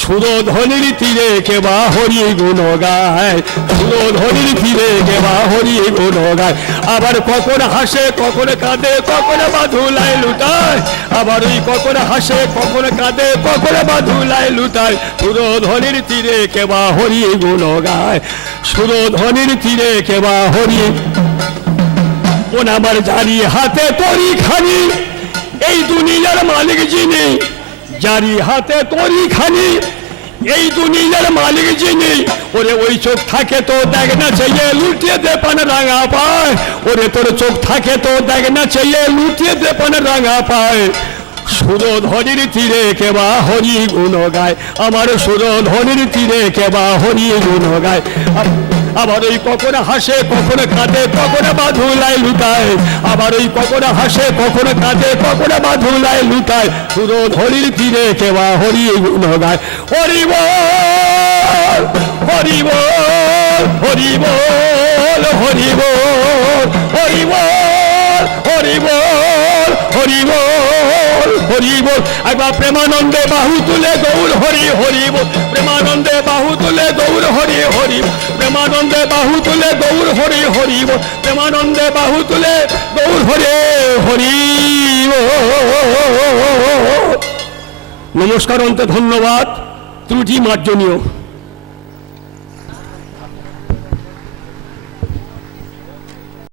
সুরধ্বনির তীরে কেবা হরি গুণ গায়, সুরধ্বনির তীরে কেবা হরি গুণ গায়, আবার কখন হাসে কখন কাঁদে, কখন বা ধুলায় লুটায়, আবার ওই কখন হাসে কখন কাঁদে, কখন বা ধুলায় লুটায়, সুরধ্বনির তীরে কেবা হরি গুণ গায়, সুরধ্বনির তীরে কেবা হরি। কোন আমার জারি হাতে তরি খানি, এই দুনিয়ার মালিক যিনি, জারি হাতে তরি খানি, এই দুনিয়ার মালিক যিনি, ওরে ওই চোখ থাকে তো দেখ না চাইয়ে লুটিয়ে দে পান রাঙা পায়, ওরে তোর চোখ থাকে তো দেখ না চাইয়ে লুটিয়ে দে পান রাঙা পায়, সুরধ্বনির তীরে কেবা হরি গুণ গায়, আমার সুরধ্বনির তীরে কেবা হরি গুণ গায়, আবার ওই কখন হাসে কখন কাঁদে, কখন বা ধুলায় লুটায়, আবার ওই কখন হাসে কখন কাঁদে, কখন বা ধুলায় লুটায়, সুরধ্বনির তীরে কেবা হরি গুণ গায়। হরি বল হরি বল হরি বল হরি বল হরি বল হরি বল হরি বল হরি বল, একবার প্রেমানন্দে বাহু তুলে গৌর হরি হরি বল, প্রেমানন্দে বাহু তুলে গৌর হরি হরি, প্রেমানন্দে বাহু তুলে গৌর হরি হরি বল, প্রেমানন্দে বাহু তুলে গৌর হরি হরি বল। নমস্কার অন্তে ধন্যবাদ, ত্রুটি মার্জনীয়।